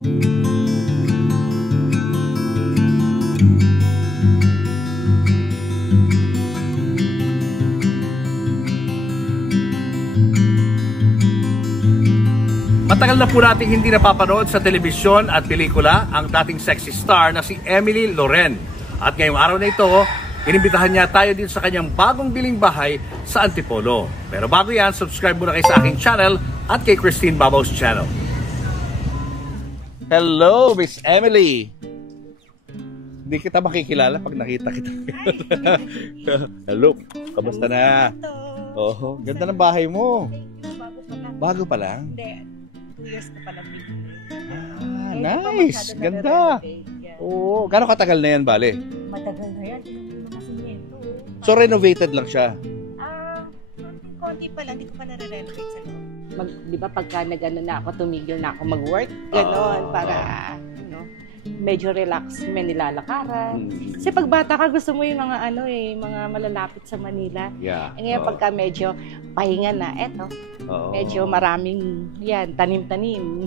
Matagal na po nating hindi napapanood sa telebisyon at pelikula ang dating sexy star na si Emily Loren. At ngayong araw na ito, inimbitahan niya tayo dito sa kanyang bagong biling bahay sa Antipolo. Pero bago yan, subscribe muna kayo sa aking channel at kay Christine Babau's channel. Hello, Miss Emily! Hindi kita makikilala pag nakita kita. Hello, kamusta na? Oh, ganda ng bahay mo. Bago pa lang? Hindi. 2 years na pala. Nice! Ganda! Oo. Gano'ng katagal na yan, bale? Matagal na yan. Mga simento. So, renovated lang siya? Konti pa lang. Hindi ko pa nare-renovate sa loob. Di ba pagka nag-ano na ako, tumigil na ako mag-work, gano'n, para medyo relax, may nilalakaran. Kasi pag bata ka, gusto mo yung mga mga malalapit sa Manila. Yeah. Ngayon pagka medyo pahinga na, eto, medyo maraming tanim-tanim.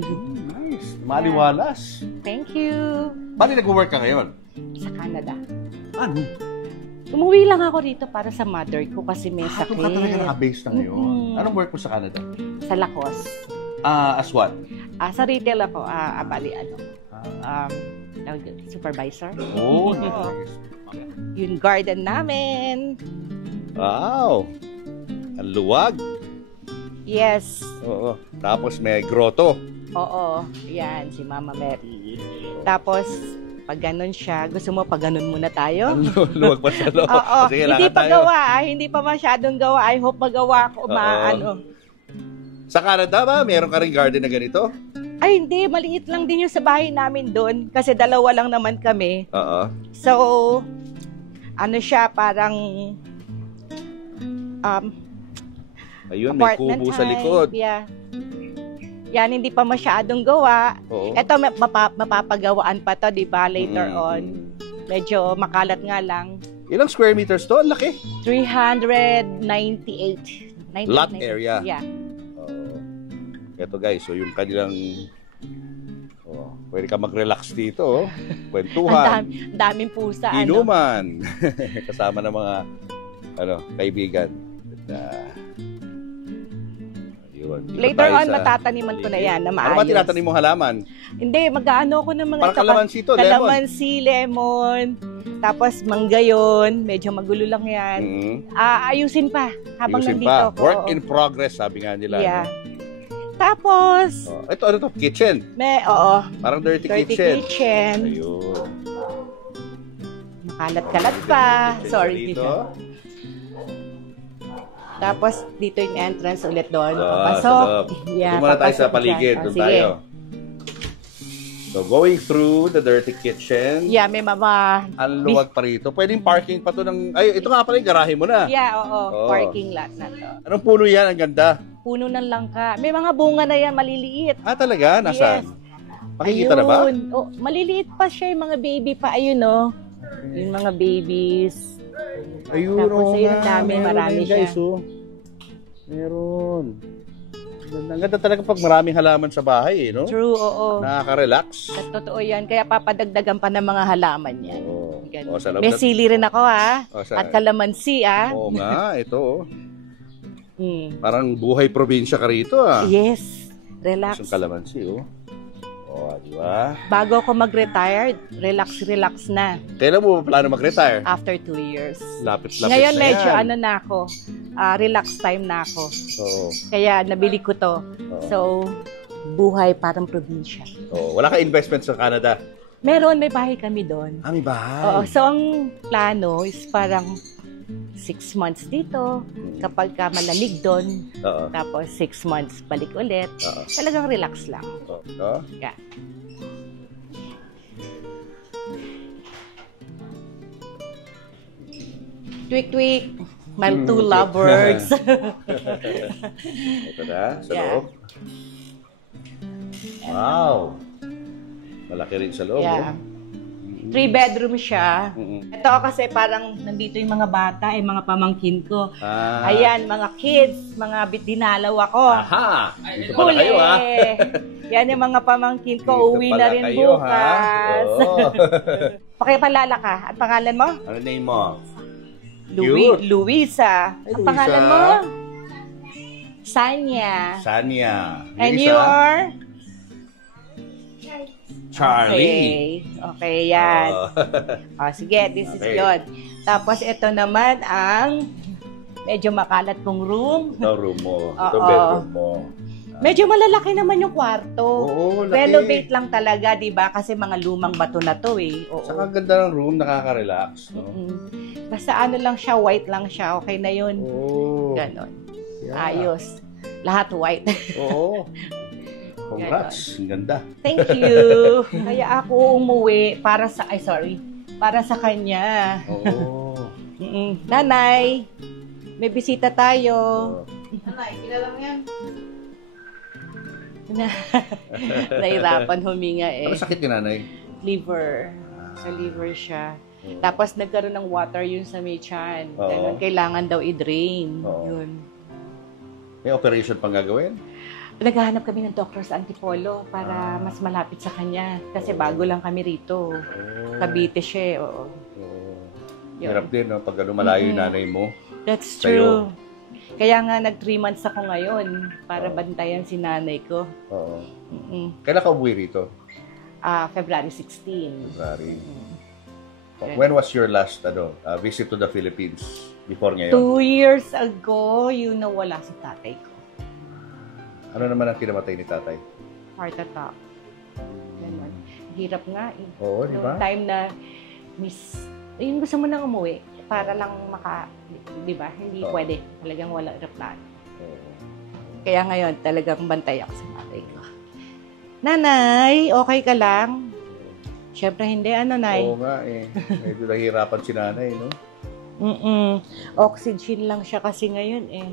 Nice. Maliwalas. Thank you. Paano nag-work ka ngayon? Sa Canada. Ano? Umuwi lang ako rito para sa mother ko kasi may sakit. Doon ka talaga naka-base na ngayon. Anong work mo sa Canada? Sa Lacoste. As what? Sa retail ako, supervisor. Oh, nice. Yung garden namin. Wow! Ang luwag. Yes. Oo. Tapos may grotto. Oo. Yan, si Mama Mary. Tapos, pag ganun siya, gusto mo pag ganun muna tayo? Luwag pa sa loob. Oo. Sige, hindi pa gawa. Hindi pa masyadong gawa. I hope magawa ko. Sa Canada ba? Meron ka rin garden na ganito? Ay, hindi. Maliit lang din yung sa bahay namin doon. Kasi 2 lang naman kami. Oo. So, siya, parang ayun, may kubo sa likod. Yeah. Yan, hindi pa masyadong gawa. Oo. Ito, mapapagawaan pa to, di ba? Later on. Medyo makalat nga lang. Ilang square meters to? Ang laki. 398. Lot area. Yeah. Ito guys, so yung kanilang pwede ka mag-relax dito, kwentuhan, daming pusa, inuman, kasama ng mga kaibigan. Later on, matataniman ko na yan na maayos. Ano ba tinatanim mong halaman? Hindi, mag-aano ko ng mga parang kalamansi to, lemon. Kalamansi, lemon, tapos manggayon, medyo magulo lang yan. Ayusin pa habang nandito ako. Work in progress, sabi nga nila. Yeah. Tapos, ito ano to? Kitchen? Parang dirty kitchen. Ayun. Makalat-kalat pa. Sorry, dito. Tapos, dito yung entrance ulit doon. Papasok. Yeah, muna tayo sa paligid. Doon tayo. So, going through the dirty kitchen. Yeah, may ang luwag pa rito. Pwedeng parking pa to ng... Ay, ito nga pala yung garahe mo na. Yeah, parking lot na to. Anong puno yan? Ang ganda. Puno ng langka. May mga bunga na yan, maliliit. Talaga? Nasaan? Yes. Makikita na ba? Maliliit pa siya, yung mga baby pa. Ayun, yung mga babies. Ayun, tapos ayun namin, marami siya. Guys, meron. Ang ganda talaga pag maraming halaman sa bahay, no? True, oo. Nakaka-relax. Totoo yan. Kaya papadagdagan pa ng mga halaman yan. May na... sili rin ako, At kalamansi, Oo nga, ito, Parang buhay probinsya ka rito, Yes. Relax. Yung kalamansi, di ba? Bago ako mag-retire, relax na. Kailan mo plano mag-retire? After 2 years. Lapit-lapit ngayon, na medyo yan. na ako. Relax time na ako. Kaya nabili ko to. So, buhay parang probinsya. Wala ka investment sa Canada? Meron, may bahay kami doon. May bahay? So, ang plano is parang 6 months dito, kapag malamig doon, tapos 6 months balik ulit, talagang relax lang. Yeah. Tweak, my 2 lovebirds. Ito na, sa loob. Wow! Malaki rin sa loob. Yeah. 3-bedroom siya. Ito kasi parang nandito yung mga bata, mga pamangkin ko. Ayan, mga kids, mga dinalaw ako. Aha! Dito pala kayo, Yan yung mga pamangkin ko. Dito Uwi pala na rin kayo, bukas. Oo. Pakipalala ka. Ang pangalan mo? Ano name mo? Cute. Luisa. Ay, Ang pangalan Luisa. mo? Sanya. Sanya. And Luisa? you are? Charlie. Okay, yan. Oh. Sige, this is Okay. yun. Tapos ito naman ang medyo makalat kong room. Ito room mo. Ito Oo. bedroom mo. Medyo malalaki naman yung kwarto. Oo, laki. Renovate lang talaga, di ba? Kasi mga lumang bato na to eh. Oo. Saka ganda ng room, nakaka-relax. No? Basta ano lang siya, white lang siya. Okay na yun. Oo. Ganon. Yeah. Ayos. Lahat white. Oo. Congrats. Ang ganda. Thank you. Kaya ako umuwi para sa, para sa kanya. Oo. Nanay, may bisita tayo. Nanay, kilala mo yan? Nahirapan huminga eh. Ano sakit ni nanay? Liver. Sa liver siya. Tapos nagkaroon ng water yun sa may tiyan. Oo. Ganun, kailangan daw i-drain. Oo. Yun. May operation pang gagawin? Naghahanap kami ng doktor sa Antipolo para mas malapit sa kanya. Kasi bago lang kami rito. Cavite siya eh. Oo. Yun. Hirap din, no? Pag malayo yung nanay mo. That's Sa'yo. true. Kaya nga nag 3 months ako ngayon para bantayan si nanay ko. Oo. Kailan ka umuwi rito? February 16. February. When was your last visit to the Philippines? Before ngayon? 2 years ago, yun nawala si tatay ko. Ano naman ang kinamatay ni tatay? Heart attack. Ganun. Hirap nga eh. Oo, di ba? Noong time na yung gusto mo nang umuwi para lang di ba? Hindi pwede. Talagang wala replan. Kaya ngayon, talagang bantay ako sa nanay ko. Nanay, okay ka lang? Siyempre hindi, ano, Nay? Oo nga eh. Medyo nahihirapan si nanay, no? Oxygen lang siya kasi ngayon eh.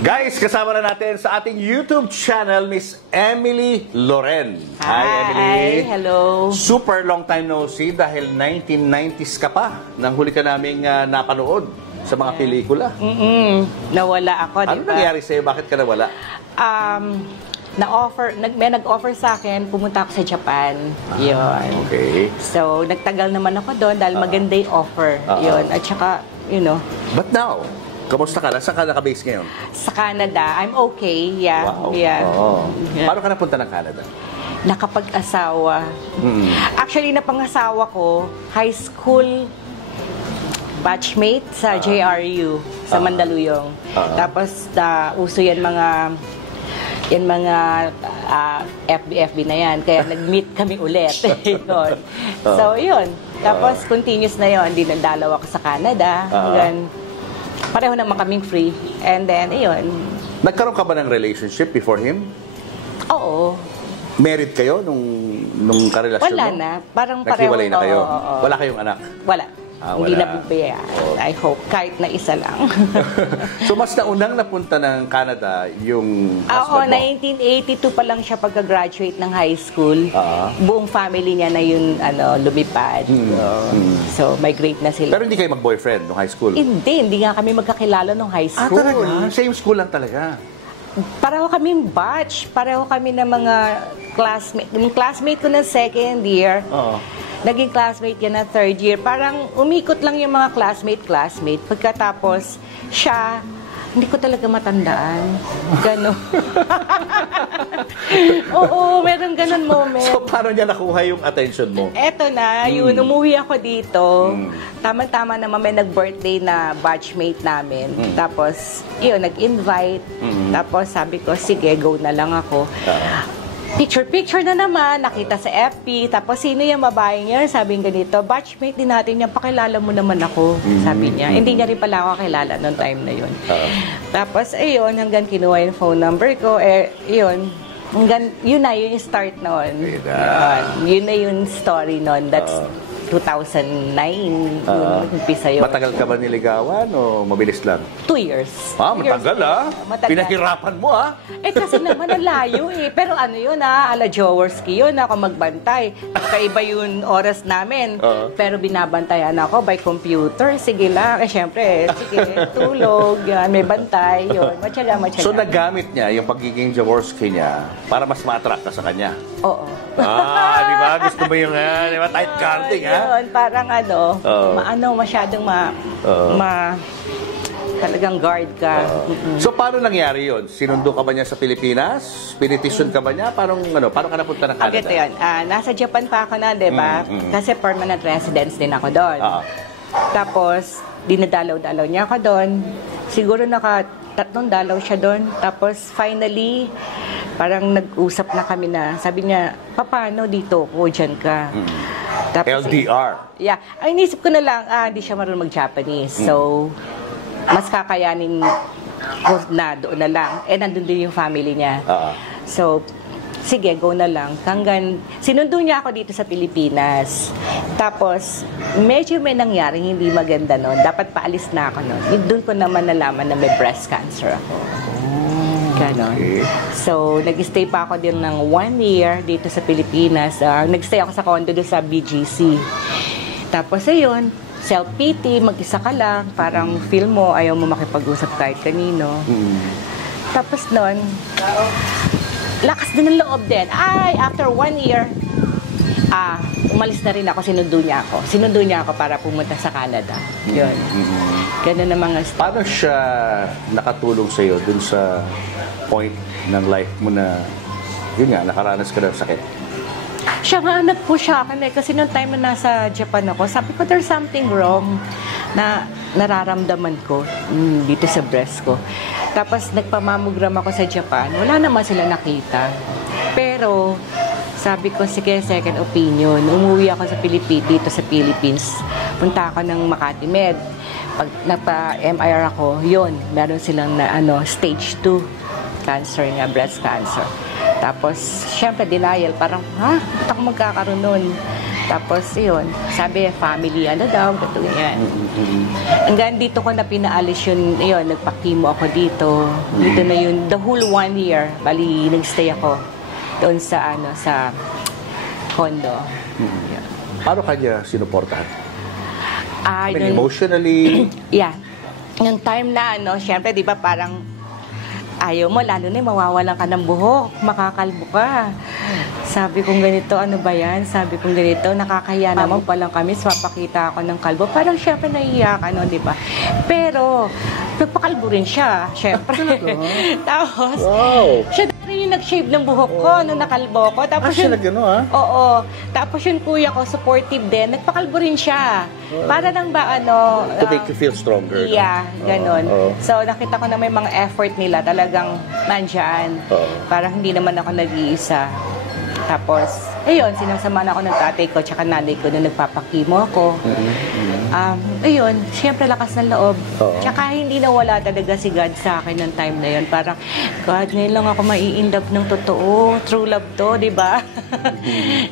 Guys, kasama na natin sa ating YouTube channel, Miss Emily Loren. Hi, Emily. Hello. Super long time no see dahil 1990s ka pa nang huli ka naming napanood sa mga pelikula. Nawala ako, Ano di ba? nangyari sa'yo? Bakit ka nawala? May nag-offer sa akin, pumunta ako sa Japan. Yun. Okay. So, nagtagal naman ako doon dahil maganda yung offer. Yun. At saka, But now, kamusta ka? Saan ka naka-base ngayon? sa Canada, I'm okay. Yeah. Wow. Yeah. Oo. Yeah. Paano ka napunta ng Canada? Nakapag-asawa. Actually, napangasawa ko, high school batchmate sa JRU, sa Mandaluyong. Tapos, uso yan mga FB na yan. Kaya nag-meet kami ulit. Yun. So, yun. Tapos, continuous na yun. Dinadalaw ako sa Canada. Hanggang pareho naman kaming free. And then, ayun. Nagkaroon ka ba ng relationship before him? Oo. Married kayo nung karelasyon Wala mo? na. Parang pareho. Naghiwalay na kayo? Oo. Wala kayong anak? Wala. Hindi wala. na bibigyan. I hope. Kahit na isa lang. So, mas naunang napunta ng Canada yung Oo, husband mo? 1982 pa lang siya pagka-graduate ng high school. Buong family niya na yun lumipad. So, migrate na sila. Pero hindi kayo mag-boyfriend nung high school? Hindi nga kami magkakilala nung high school. Talaga? Same school lang talaga? Pareho kami batch. Pareho kami ng mga classmate. Yung classmate ko na second year, naging classmate yan na third year. Parang umikot lang yung mga classmate. Pagkatapos, siya, hindi ko talaga matandaan. Ganon. Oo, meron ganon moment. So, paano niya nakuha yung attention mo? Eto na, yun, umuwi ako dito. Tama-tama naman may nag-birthday na batchmate namin. Tapos, yun, nag-invite. Tapos sabi ko, sige, go na lang ako. Picture na naman, nakita sa FB. Tapos, sino yung babae niya? Sabi ganito, batchmate din natin yan, pakilala mo naman ako. Sabi niya. Hindi niya rin pala ako kakilala noong time na yun. Tapos, ayun, hanggang kinuha yung phone number ko. Yun, hanggang, yun na yung start noon. Yun na yung story noon. 2009. Umpisa yun. Matagal ka ba niligawan o mabilis lang? 2 years. Matagal Matagal. Pinahirapan mo Kasi naman ang layo Pero ano yun ala Jaworski yun, ako magbantay. Kaiba yung oras namin. Pero binabantayan ako by computer. Sige lang. Syempre, sige, tulog, yan, may bantay, yun. Matyaga. So nagamit niya yung pagiging Jaworski niya para mas ma-attract ka sa kanya? Oo. Di ba? Gusto mo yung di ba? Tight carding, Yun, parang masyadong talagang guard ka. So, paano nangyari yun? Sinundo ka ba niya sa Pilipinas? Pinitisyon ka ba niya? Paano ka napunta ng Canada? Ito yun. Nasa Japan pa ako na, di ba? Kasi permanent residence din ako doon. Tapos, dinadalaw-dalaw niya ako doon. Siguro 3 dalaw siya doon. Tapos, finally, parang nag-usap na kami na. Sabi niya, paano dito ko? Dyan ka. Tapos, LDR? Yeah. Ang inisip ko na lang, hindi siya marunong mag-Japanese. So, mas kakayanin ko na doon na lang. Nandun din yung family niya. So, sige, go na lang. Hanggang, sinundo niya ako dito sa Pilipinas. Tapos, medyo may nangyari, hindi maganda noon. Dapat paalis na ako noon. Doon ko naman nalaman na may breast cancer ako. Ganon. Okay. So, nag-stay pa ako din ng 1 year dito sa Pilipinas. Nag-stay ako sa condo doon sa BGC. Tapos, ayun, self-pity, mag-isa ka lang, parang feel mo, ayaw mo makipag-usap kahit kanino. Tapos nun, lakas din ng loob din. After 1 year, umalis na rin ako, sinundo niya ako para pumunta sa Canada. Yun. Ganun ang mga Paano siya nakatulong sa'yo dun sa point ng life mo na, yun nga, nakaranas ka ng sakit? Siya nga nag-push sa akin kasi noong time na nasa Japan ako, sabi ko there's something wrong na nararamdaman ko dito sa breast ko. Tapos nagpamamogram ako sa Japan, wala naman sila nakita. Pero sabi ko, sige, second opinion. Umuwi ako sa dito sa Philippines. Punta ako ng Makati Med. Pag nagpa-MIR ako, yun, meron silang stage 2 cancer nga, breast cancer. Tapos, syempre, denial. Parang, ba't ako magkakaroon nun? Tapos, yun, sabi, family, daw, gato yan. Hanggang dito ko na pinaalis yun, nagpa-chemo ako dito. Dito na yun, the whole 1 year, bali, nag-stay ako doon sa, sa condo. Paano kanya sinuportahan? Emotionally? Yeah. Yung time na, syempre, di ba, parang, ayaw mo, lalo na mawawalan ka ng buhok, makakalbo ka. Sabi kong ganito, ano ba yan? Sabi kong ganito, nakakaya naman palang kami, swapakita ako ng kalbo. Parang syempre naiiyak, di ba? Pero, nagpakalbo rin siya, syempre. Tapos, siya rin yung nag-shave ng buhok ko nung nakalbo ko. Tapos siya nag-ano, Oo. Tapos yung kuya ko, supportive din, nagpakalbo rin siya. Para nang ba, to make you feel stronger. Yeah, ganon. So, nakita ko na may mga effort nila talagang nandyan. Parang hindi naman ako nag-iisa. Tapos, ayun, sinasamahan ako ng tatay ko tsaka nanay ko nung nagpapakimo ako. Ayun, siyempre lakas ng loob. Tsaka hindi nawala talaga si God sa akin ng time na yun. Parang, God, ngayon lang ako mai-in-love ng totoo. True love to, di ba?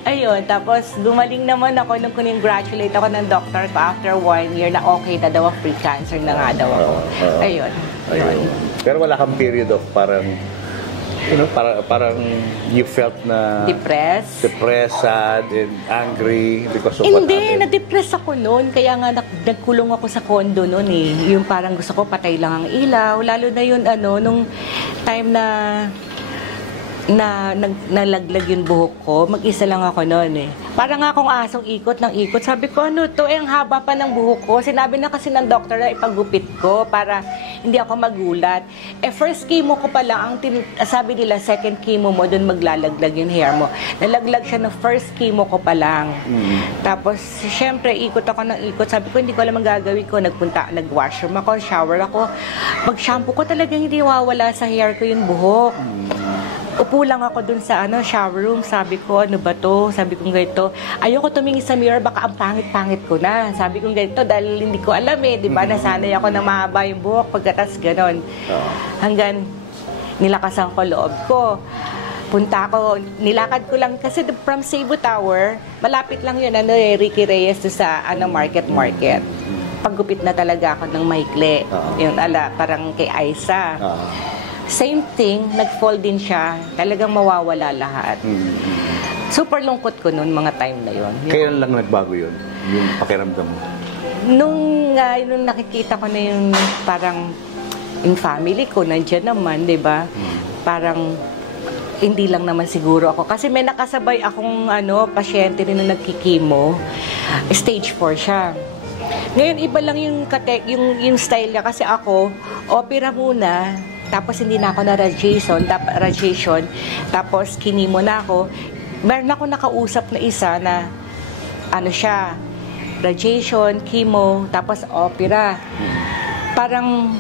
Ayun, tapos gumaling naman ako nung congratulate ako ng doctor ko after 1 year na okay na daw, free cancer na nga daw ako. Ayun. Pero wala kang period of parang parang you felt na depressed, sad, and angry because of what happened? Hindi, na-depress ako noon. Kaya nga nagkulong ako sa condo noon Yung parang gusto ko patay lang ang ilaw. Lalo na yun, nung time na nalaglag yung buhok ko, mag-isa lang ako noon Parang akong asong ikot ng ikot. Sabi ko, to? Ang haba pa ng buhok ko. Sinabi na kasi ng doktor na ipagupit ko para hindi ako magulat. First chemo ko pala, sabi nila, second chemo mo, doon maglalaglag yung hair mo. Nalaglag siya ng first chemo ko pa lang. Tapos, syempre, ikot ako ng ikot. Sabi ko, hindi ko alam ang gagawin ko. Nag-washroom ako, shower ako. Mag-shampoo ko talagang hindi wawala sa hair ko yung buhok. Upo lang ako dun sa shower room. Sabi ko, ano ba to? Sabi ko ganito, ayoko tumingin sa mirror, baka ang pangit-pangit ko na. Sabi ko ganito, dahil hindi ko alam di ba? Nasanay ako na mahaba yung buhok, pagkatas ganon. Hanggang nilakasan ko loob ko. punta ako, nilakad ko lang kasi from Cebu Tower, malapit lang yun, Ricky Reyes sa Market. Paggupit na talaga ako ng maikli. Yung parang kay Aiza. Same thing, nag-fall din siya. Talagang mawawala lahat. Super lungkot ko noon mga time na yun. Kailan lang nagbago yun? Yung pakiramdam mo? Nung nakikita ko na yung parang yung family ko, nandiyan naman, di ba? Parang hindi lang naman siguro ako. Kasi may nakasabay akong pasyente rin na nagkikimo. Stage 4 siya. Ngayon, iba lang yung style niya. Kasi ako, opera muna, tapos hindi na ako na radiation, tapos kinimo na ako. Meron ako nakausap na isa na siya, radiation, chemo, tapos opera. Parang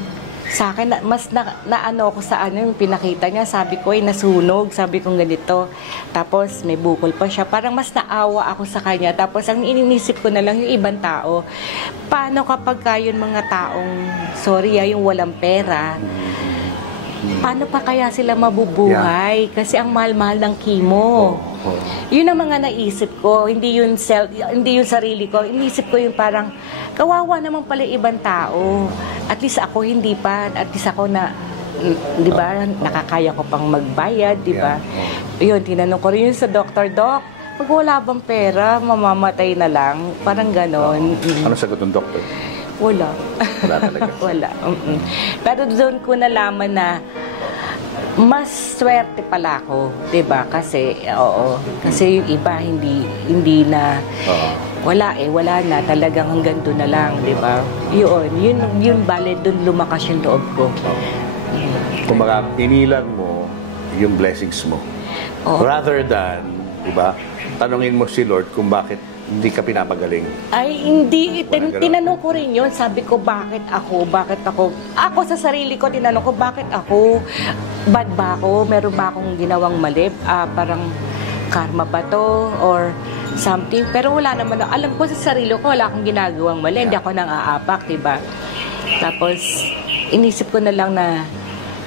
sa akin, mas naano ko sa yung pinakita niya. Sabi ko, nasunog. Sabi ko ganito. Tapos, may bukol pa siya. Parang mas naawa ako sa kanya. Tapos, ang ininisip ko na lang yung ibang tao. Paano kapag yung mga taong, yung walang pera, paano pa kaya sila mabubuhay? Kasi ang mahal-mahal ng chemo. Yun ang mga naisip ko. Hindi yung sarili ko. Inisip ko yung parang, kawawa naman pala ibang tao. At least ako hindi pa. At least ako di ba, nakakaya ko pang magbayad, di ba? Yun, tinanong ko rin yun sa doktor, Doc, pag wala bang pera, mamamatay na lang. Parang ganon. Ano sagot ng doktor? Wala. Wala talaga? Wala. Pero doon ko nalaman na mas swerte pala ako, 'di ba? Kasi kasi yung iba hindi na wala na talagang hanggang doon na lang, 'di ba? Yun bale doon lumakas yung loob ko. Kumbaga, inilang mo yung blessings mo. Rather than, 'di ba? Tanungin mo si Lord kung bakit hindi ka pinapagaling. Ay, hindi. Tinanong ko rin yun. Sabi ko, bakit ako? Ako sa sarili ko, tinanong ko, bakit ako? Bad ba ako? Meron ba akong ginawang mali? Parang karma ba to? Or something? Pero wala naman. Alam ko sa sarili ko, wala akong ginagawang mali. Hindi ako nang aapak, diba? Tapos, inisip ko na lang na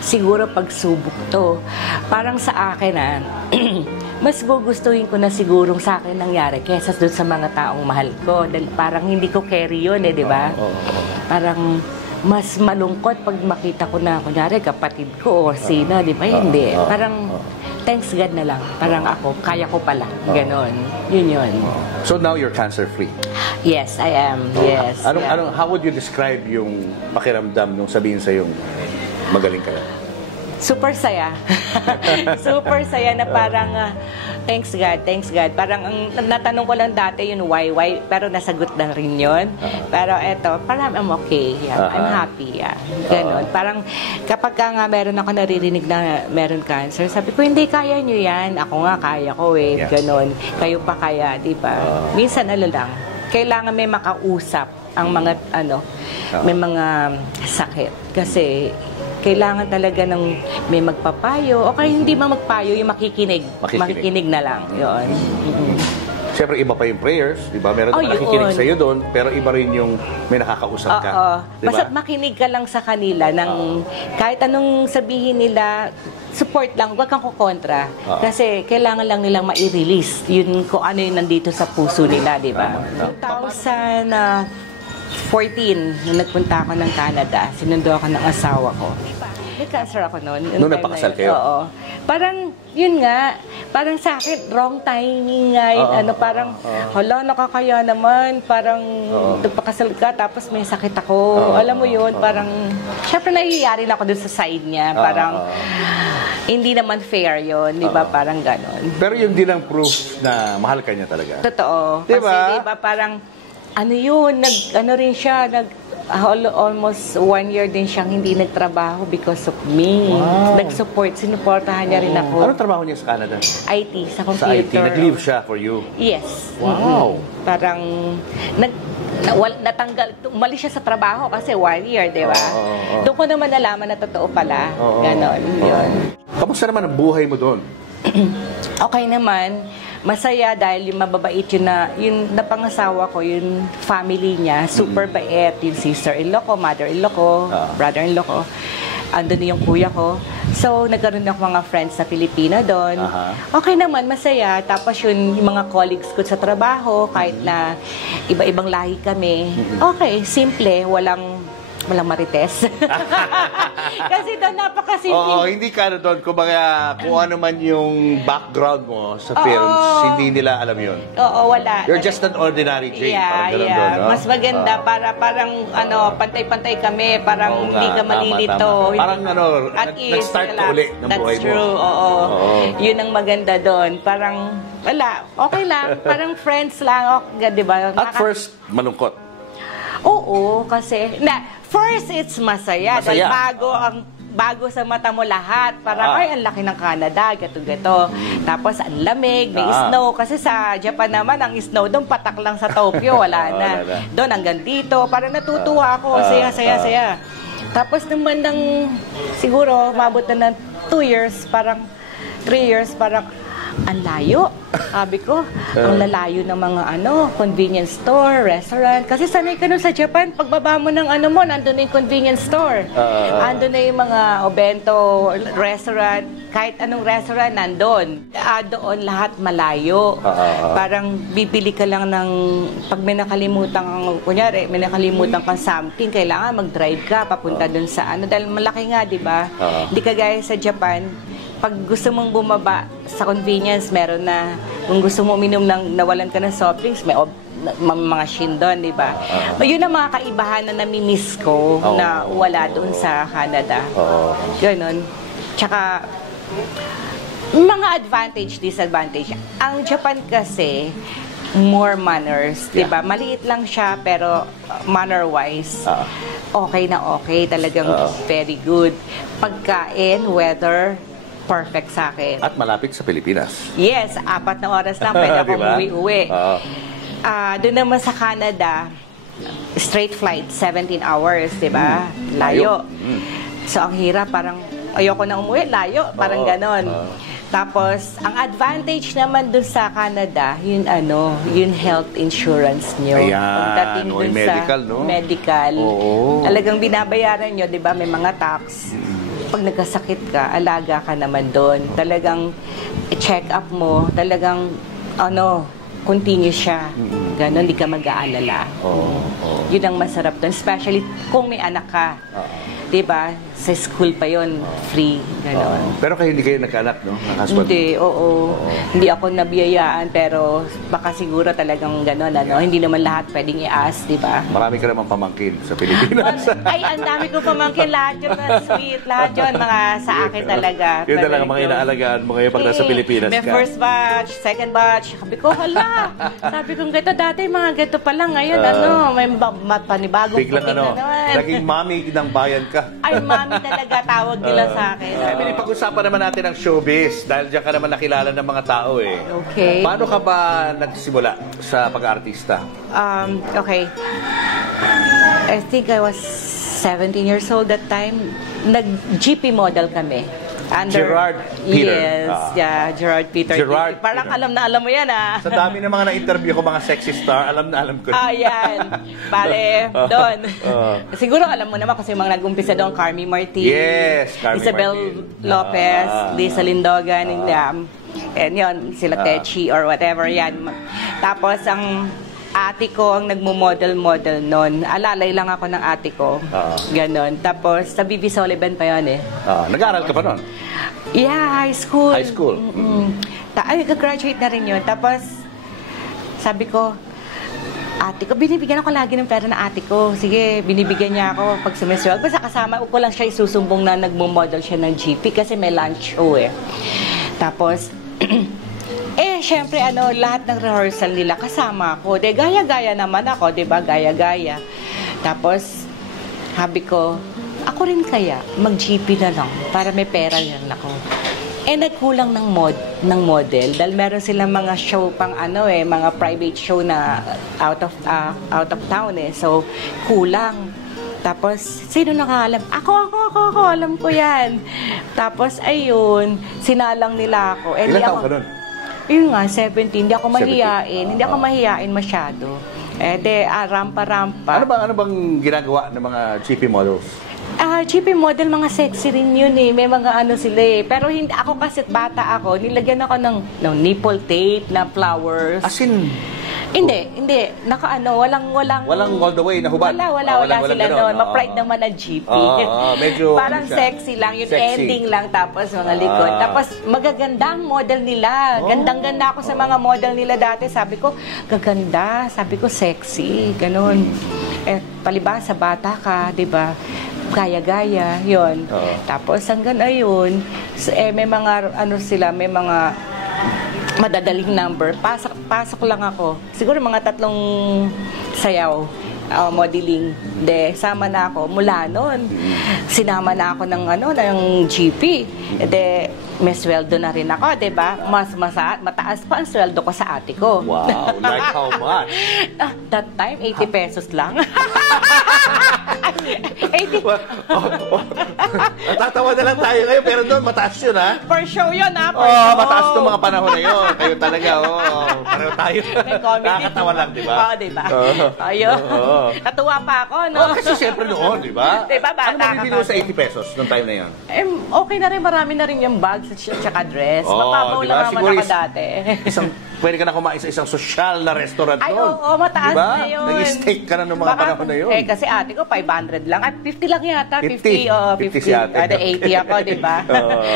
siguro pagsubok to. Parang sa akin mas gugustuhin ko na sigurong sa akin nangyari kesa doon sa mga taong mahal ko. Dahil parang hindi ko carry yun di ba? Parang mas malungkot pag makita ko na, kunyari, kapatid ko o sino, di ba? Hindi. Parang thanks God na lang. Parang ako, kaya ko pala. Ganon. Yun. So now you're cancer-free? Yes, I am. Yes. How would you describe yung pakiramdam nung sabihin sa'yo magaling ka? Super saya. Super saya na parang thanks God. Parang ang natanong ko lang dati yung why, pero nasagot na rin yun. Pero eto, parang I'm okay. I'm happy. Ganon. Parang kapag nga meron ako naririnig na meron cancer, sabi ko, hindi kaya nyo yan. Ako nga kaya ko Ganon. Kayo pa kaya, di ba? Minsan lang. Kailangan may makausap ang mga may mga sakit. Kasi kailangan talaga ng may magpapayo o kaya hindi magpayo, yung makikinig na lang. Yun. Siyempre, iba pa yung prayers, di ba? Meron naman nakikinig sa'yo doon, pero iba rin yung may nakakausap ka. Diba? Basta makinig ka lang sa kanila ng kahit anong sabihin nila, support lang, huwag kang kukontra. Kasi kailangan lang nilang ma-release yun kung ano yung nandito sa puso nila, di ba? 2014, nung nagpunta ako ng Canada, sinundo ako ng asawa ko. May cancer ako noon. Nung napakasal kayo? Oo. Parang, yun nga, parang sa akin, wrong timing nga yun. Hala, nakakaya naman. Parang, nagpakasal ka, tapos may sakit ako. Alam mo yun, parang, syempre nahihiyarin ako dun sa side niya. Parang, hindi naman fair yun, di ba? Parang ganon. Pero yun din ang proof na mahal ka niya talaga. Totoo. Diba? Kasi, di ba, parang, rin siya, almost 1 year din siyang hindi nagtrabaho because of me. Wow. Sinuportahan niya rin ako. Anong trabaho niya sa Canada? IT, sa computer. Sa IT, nag-leave siya for you? Yes. Wow. Parang, umalis siya sa trabaho kasi 1 year, di ba? Doon ko naman nalaman na totoo pala. Ganon, yun. Kamusta naman ang buhay mo doon? Okay naman. Masaya dahil yung mababait yung napangasawa ko, yung family niya, super bait, yung sister-in-law ko, mother-in-law ko, brother-in-law ko, andun yung kuya ko. So, nagkaroon ako mga friends na Pilipino doon. Aha. Okay naman, masaya. Tapos yung mga colleagues ko sa trabaho, kahit na iba-ibang lahi kami, okay, simple, walang marites. Kasi doon napakasimple. Oo, hindi ka ano doon. Kumbaga, kung ano man yung background mo sa films, hindi nila alam yun. Oo, wala. You're just an ordinary Jane. Parang ganun doon, no? Mas maganda parang pantay-pantay kami, parang Oo hindi nga, ka malilito. tama. Parang At ease, nag-start ka relax. uli ng That's buhay mo. true, oo. Oo. Yun ang maganda doon. Parang, wala, okay lang. Parang friends lang, okay, di ba? At first, malungkot. Oo, kasi, first it's masaya. Dahil Masaya. bago sa mata mo lahat. Parang, ay, ang laki ng Canada, gato-gato. Tapos, ang lamig, may snow. Kasi sa Japan naman, ang snow doon, patak lang sa Tokyo, wala na. Wala na. Doon, hanggang dito. Parang natutuwa ako, saya. Tapos, naman siguro, mabot na ng 2 years, parang 3 years, parang, ang layo. Sabi ko, ang lalayo ng mga convenience store, restaurant. Kasi sanay ka nun sa Japan, pagbaba mo ng nandun na yung convenience store. Andun na yung mga obento, restaurant, kahit anong restaurant, nandun. Doon lahat malayo. Parang bibili ka lang ng, pag may nakalimutan kang, kunyari, may nakalimutan kang something, kailangan mag-drive ka, papunta dun sa dahil malaki nga, di ba? Hindi kagaya sa Japan, pag gusto mong bumaba sa convenience, meron na. Kung gusto mo uminom ng nawalan ka ng soft drinks, may mga shin doon, di ba? Yun ang mga kaibahan na nami-miss ko na wala doon sa Canada. Ganon. Tsaka, mga advantage, disadvantage. Ang Japan kasi, more manners, di ba? Maliit lang siya, pero manner-wise, okay na okay. Talagang very good. Pagkain, weather, perfect sa akin. At malapit sa Pilipinas. Yes, 4 na oras lang, pwede akong Diba? uwi-uwi. Doon naman sa Canada, straight flight, 17 hours, di ba? Layo. So, ang hirap, parang ayoko na umuwi, layo, parang ganon. Tapos, ang advantage naman dun sa Canada, yung health insurance nyo. Ayan, Pagdating dun medical, sa no? medical, talagang binabayaran nyo, di ba? May mga tax. Pag nagkasakit ka, alaga ka naman doon. Talagang check up mo, talagang continuous siya. Ganon, hindi ka mag-aalala. Yun ang masarap doon. Especially kung may anak ka. Diba? Sa school pa yon, free. Ganon. Pero kayo hindi kayo nagkaanak, no? Ng husband? Hindi, oo. Hindi ako nabiyayaan, pero baka siguro talagang gano'n, Hindi naman lahat pwedeng i-ask, di ba? Marami ka naman pamangkin sa Pilipinas. Ay, ang dami ko pamangkin. Lahat yun na sweet. Lahat yun, mga sa akin talaga. Yun talaga mga inaalagaan mo ngayon pag nasa Pilipinas may ka. first batch, second batch. Sabi ko, hala. Sabi ko, gato dati, mga gato pa lang. Ngayon, may panibagong Biglang puting na naman. naging mami ng bayan ka. Ay, mami talaga tawag nila sa akin. Emily, pag-usapan naman natin ang showbiz dahil diyan ka naman nakilala ng mga tao eh. Okay. Paano ka ba nagsimula sa pag-artista? Okay. I think I was 17 years old that time. Nag-GP model kami. Gerard Peter. Yes, Gerard Peter. Gerard Parang Peter. alam na alam mo yan, Sa dami ng mga na-interview ko, mga sexy star, alam na alam ko. Yan. Pare, doon. Siguro alam mo naman kasi mga nag-umpisa doon, Carmi Martin. Yes, Carmi Isabel Martin. Lopez, Lisa Lindogan, and yun, sila Techi or whatever yan. Tapos ang ate ko ang nagmo-model noon. Alalay lang ako ng ate ko. Ganon. Tapos sa BB Sullivan pa yun eh. Nag-aaral ka pa nun? Yeah, high school. High school? Ay, nag-graduate na rin yun. Tapos sabi ko, ate ko, binibigyan ako lagi ng pera na ate ko. Sige, binibigyan niya ako pag semester. Basta kasama ko lang siya isusumbong na nagmo-model siya ng GP kasi may lunch show eh. Tapos, syempre, lahat ng rehearsal nila kasama ako. De, gaya-gaya naman ako, di ba? Gaya-gaya. Tapos, sabi ko, ako rin kaya, mag-GP na lang para may pera yan ako. Nagkulang ng model dahil meron silang mga show pang mga private show na out of town eh. So, kulang. Tapos, sino nakaalam? Ako, alam ko yan. Tapos, ayun, sinalang nila ako. Ilan taon ka nun? Yun nga, 17. Hindi ako 17. mahiyain. Hindi ako mahiyain masyado. Rampa-rampa. Ano bang ginagawa ng mga GP models? GP model, mga sexy rin yun eh. May mga ano sila eh. Pero hindi, ako kasi bata ako, nilagyan ako ng nipple tape na flowers. As in, Hindi. Walang all the way na hubad. Wala sila noon. Ma-pride naman ang GP. Medyo, parang ano siya? sexy lang. Yung Sexy. ending lang, tapos mga likod. Tapos magaganda ang model nila. Gandang-ganda ako sa mga model nila dati. Sabi ko, gaganda. Sabi ko, sexy. Ganon. Palibasa, bata ka, di ba? Gaya-gaya, yun. Tapos hanggang ayun, may mga, may mga madadaling number. Pasok lang ako. Siguro mga 3 sayaw, modeling. Sama na ako. Mula noon, sinama na ako ng GP. May sweldo na rin ako, di ba? Mataas pa ang sweldo ko sa ate ko. Wow, like how much? That time, 80 pesos lang. 80. Tatawa na lang tayo ngayon, pero doon mataas yun, ha? For show yun, ha? For show. Mataas itong mga panahon na yun. Kayo talaga, pareho tayo. May comedy. Nakakatawa lang, di ba? Oo, di ba? Ayun. Natuwa pa ako, no? Kasi siyempre noon, di ba? Di ba, bata ano mabibili mo sa 80 pesos noong time na yun? Okay na rin, marami na rin yung bags at saka dress. Mapapaw diba? lang naman ako dati. Pwede ka na kumain sa isang social na restaurant Ay, doon. oo, mataas diba? na yun. Nag-steak ka na noong mga panahon na yun. Kasi ate ko, 500 lang. At 50 lang yata. 50. 50 si ate. 80 ako, di ba?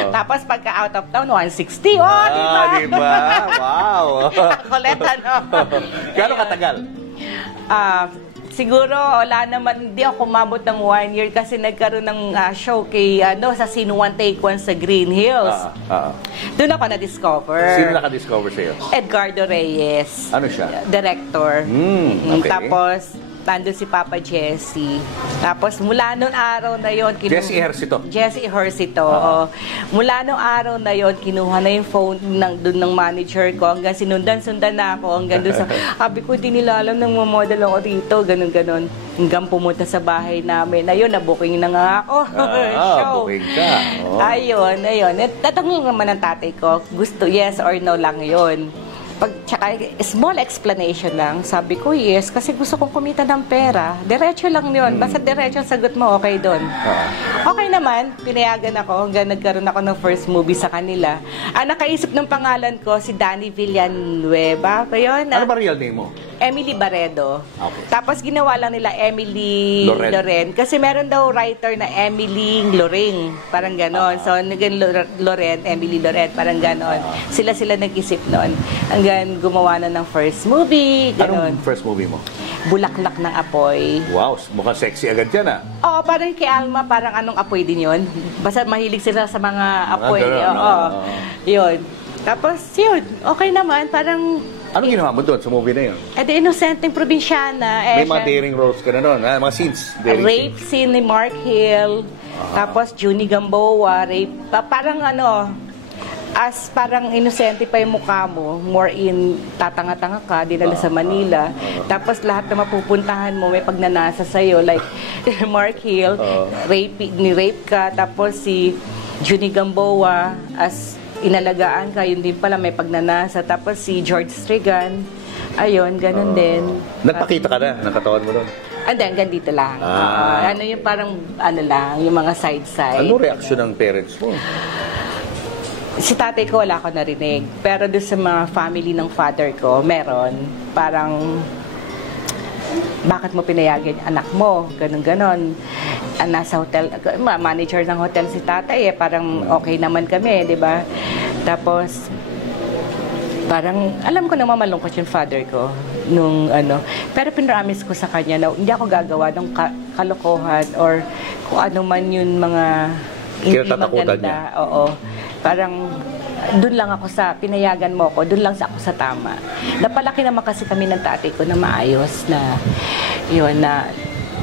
Tapos pagka out of town, 160. Oh, di ba? Diba? Wow. Kulit, ano? Gano'ng katagal? Siguro, wala naman, hindi ako kumabot ng 1 year kasi nagkaroon ng show kay, sa Scene 1 Take 1 sa Green Hills. Doon ako na-discover. Sino naka-discover sa'yo? Edgardo Reyes. Ano siya? Director. Okay. Tapos, nandun si Papa Jesse. Tapos, mula noong araw na yon Jesse Ejercito. Jesse Ejercito. Mula noong araw na yon kinuha na yung phone dun ng manager ko. Hanggang sinundan na ako. Hanggang dun sa, sabi ko, di nila alam nang mamodel ako dito. Ganon. Hanggang pumunta sa bahay namin. Ayun, na-booking na nga ako. Show. Booking ka. Ayun. Tatanong naman ng tatay ko, gusto yes or no lang yun. Tsaka small explanation lang, sabi ko yes, kasi gusto kong kumita ng pera. Diretso lang yun. Basta diretso sagot mo, okay doon. Okay naman, pinayagan ako hanggang nagkaroon ako ng first movie sa kanila. Nakaisip ng pangalan ko, si Danny Villanueva. Ba yun? Ano ba real name mo? Emily Barredo. Okay. Tapos ginawa lang nila Emily Loren. Kasi meron daw writer na Emily Loring. Parang ganon. So, naging Loren, Emily Loren. Parang ganon. Sila nag-isip noon. Hanggang gumawa na ng first movie. Ganon. Anong first movie mo? Bulaklak ng Apoy. Wow, mukhang sexy agad yan, ah. Oo, parang kay Alma, parang anong apoy din yun. Basta mahilig sila sa mga apoy. Yun. Tapos, yun. Okay naman. Parang anong ginawa mo doon sa movie na yun? The Innocenteng Probinsyana. May mga daring roles ka na doon, mga scenes. Rape scene ni Mark Hill. Tapos Junie Gamboa, rape. Parang parang inosente pa yung mukha mo. More in tatanga-tanga ka, dinala sa Manila. Tapos lahat na mapupuntahan mo, may pagnanasa sa'yo. Like Mark Hill, ni-rape ka. Tapos si Junie Gamboa, as inalagaan ka, yun din pala may pagnanasa. Tapos si George Strigan, ayun, ganun din. Nagpakita ka na ng katawan mo doon? Hanggang dito lang. Yung parang, lang, yung mga side-side. Ano reaksyon ng parents mo? Si tatay ko wala ko narinig. Pero doon sa mga family ng father ko, meron. Parang, bakit mo pinayagan yung anak mo? Ganon. Nasa hotel, manager ng hotel si tatay parang okay naman kami, di ba? Tapos, parang, alam ko naman malungkot yung father ko nung pero pinramis ko sa kanya na hindi ako gagawa ng kalokohan or kung ano man yun mga hindi maganda. Niya. Oo. Parang, doon lang ako pinayagan mo ako, doon lang ako sa tama. Napalaki naman kasi kami ng tatay ko na maayos na, na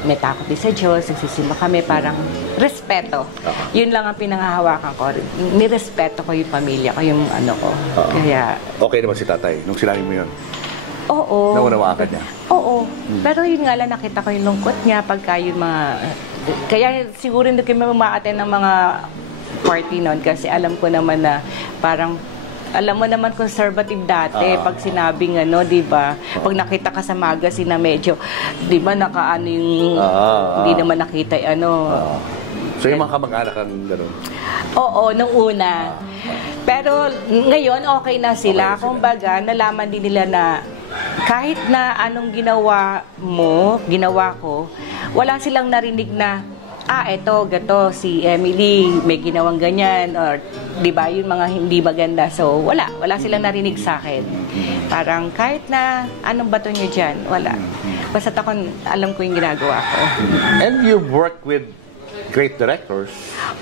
may takot din sa Diyos, nagsisimba kami, parang respeto. Yun lang ang pinangahawakan ko. Nirespeto ko yung pamilya ko, yung ko. Kaya, okay naman si tatay nung sinabi mo yun? Oo. Naunawaan niya? Oo. Pero yun nga lang, nakita ko yung lungkot niya pagka yung mga... Kaya siguro hindi kami umaaten ng mga party noon kasi alam ko naman na parang alam mo naman conservative dati pag sinabing di ba? Pag nakita ka sa magazine na medyo, di ba, nakaano yung hindi naman nakita So yung mga kamag-anak ang gano'n? Oo, nung una. Pero ngayon, okay na sila. Okay na sila. Kumbaga, nalaman din nila na kahit na anong ginawa mo, ginawa ko, wala silang narinig na, eto, gato, si Emily, may ginawang ganyan, or, di ba, yun mga hindi maganda. So, wala silang narinig sa akin. Parang, kahit na, anong bato nyo dyan, wala. Basta ako, alam ko yung ginagawa ko. And you've worked with great directors.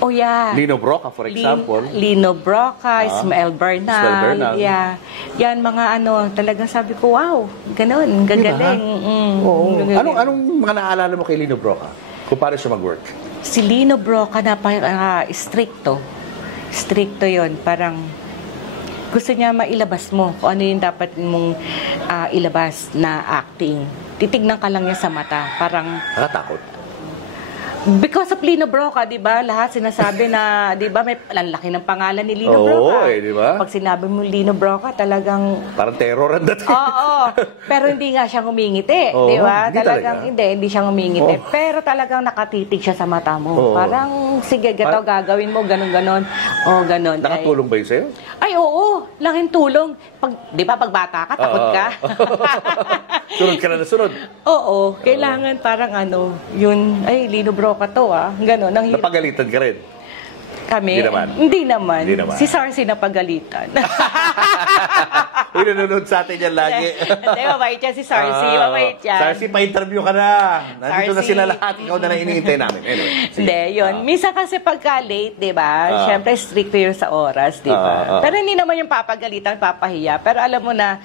Oh, yeah. Lino Broca, for example. Lino Broca, Ismael Bernal. Yeah. Yan, mga talagang sabi ko, wow, ganun, gagaling. Oo. Gagaling. Anong mga naalala mo kay Lino Broca? Kung paano siya mag-work? Si Lino Broca, stricto. Stricto yon. Parang gusto niya mailabas mo kung ano yung dapat mong ilabas na acting. Titignan ka lang niya sa mata. Parang Nakatakot. because of Lino Broca, di ba? Lahat sinasabi na, di ba, may laki ng pangalan ni Lino Oo, Broca. di ba? Pag sinabi mo Lino Broca, talagang Parang terror ang dating. Oo. Pero hindi nga siya ngumingiti, Oo, di ba? hindi Talagang talaga. hindi siya ngumingiti. Oo. Pero talagang nakatitig siya sa mata mo. Oo. Parang, sige, gato, gagawin mo, ganun-ganon. O, ganon. Nakatulong ba yun sa'yo? Ay, oo. Laking tulong. Di ba, pag bata ka, takot ka? Sunod ka na na sunod. Oo. Kailangan parang yun, ay, Lino Broca to, ganon. Ang hirap. Napagalitan ka rin. Kami? Hindi naman. Hindi naman. Hindi naman. Si Sarsi napagalitan. Uy, nanonood sa atin yan lagi. Hindi, mabait yan si Sarsi. Mabait yan. Sarsi, pa-interview ka na. Nandito na Sarsi. sila lahat. Ikaw na lang iniintay namin. Anyway. sige. Hindi, yun. Minsan kasi pagka late, di ba? Siyempre, strict yun sa oras, di ba? Pero hindi naman yung papagalitan, papahiya. Pero alam mo na,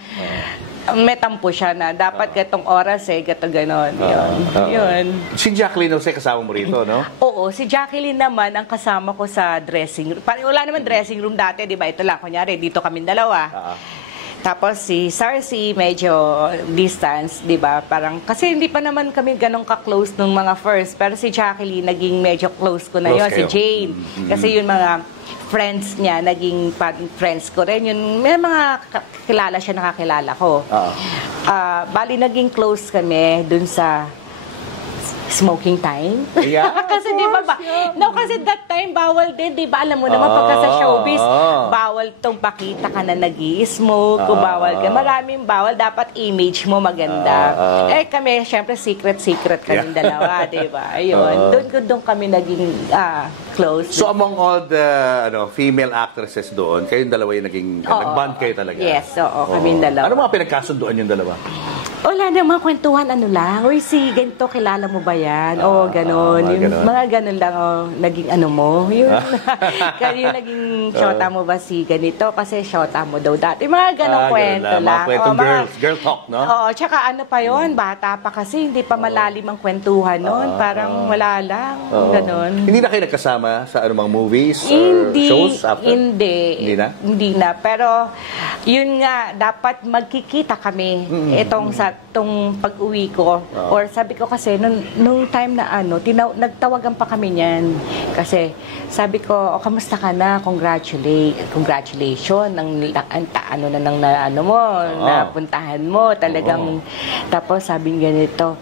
may tampo siya na dapat gatong oras gato ganon. Yun. Si Jacqueline Jose kasama mo rito, no? Oo, si Jacqueline naman ang kasama ko sa dressing room. Wala naman dressing room dati, di ba? Ito lang, kunyari, dito kami dalawa. Tapos si Sarsi, medyo distance, di ba? Parang, kasi hindi pa naman kami ganong ka-close nung mga first. Pero si Jacqueline, naging medyo close ko na Close yun. Si kayo. Jane. Kasi yun mga friends niya, naging friends ko rin. Yun, may mga kilala siya, nakakilala ko. Bali, naging close kami dun sa smoking time. Yeah, kasi di ba, no, kasi that time bawal din, di ba? Alam mo naman, pagka sa showbiz, bawal tong pakita ka na nag-i-smoke, bawal ka. Maraming bawal, dapat image mo maganda. Kami, syempre, secret kaming dalawa, di ba? Ayun, doon kami naging close. So among all the female actresses doon, kayong dalawa yung naging nag-bond kayo talaga? Yes, oo, kaming dalawa. Ano mga pinagkasunduan yung dalawa? Wala na, mga kwentuhan, lang. Uy, si ganito, kilala mo ba yan? Ganon. Mga ganon lang, naging mo. Yung naging shota mo ba si ganito? Kasi shota mo daw dati. Mga ganong kwento lang. Mga kwentong girl talk, no? Oo, tsaka pa yun, bata pa kasi, hindi pa malalim ang kwentuhan nun. Parang wala lang, ganon. Hindi na kayo nagkasama sa anumang movies or shows after? Hindi. Hindi na? Hindi na. Pero, yun nga, dapat magkikita kami. Itong pag-uwi ko. Or sabi ko kasi, nung time na nagtawagan pa kami niyan. Kasi, sabi ko, kamusta ka na? Congratulations. Napuntahan mo. Talagang, tapos sabi ganito,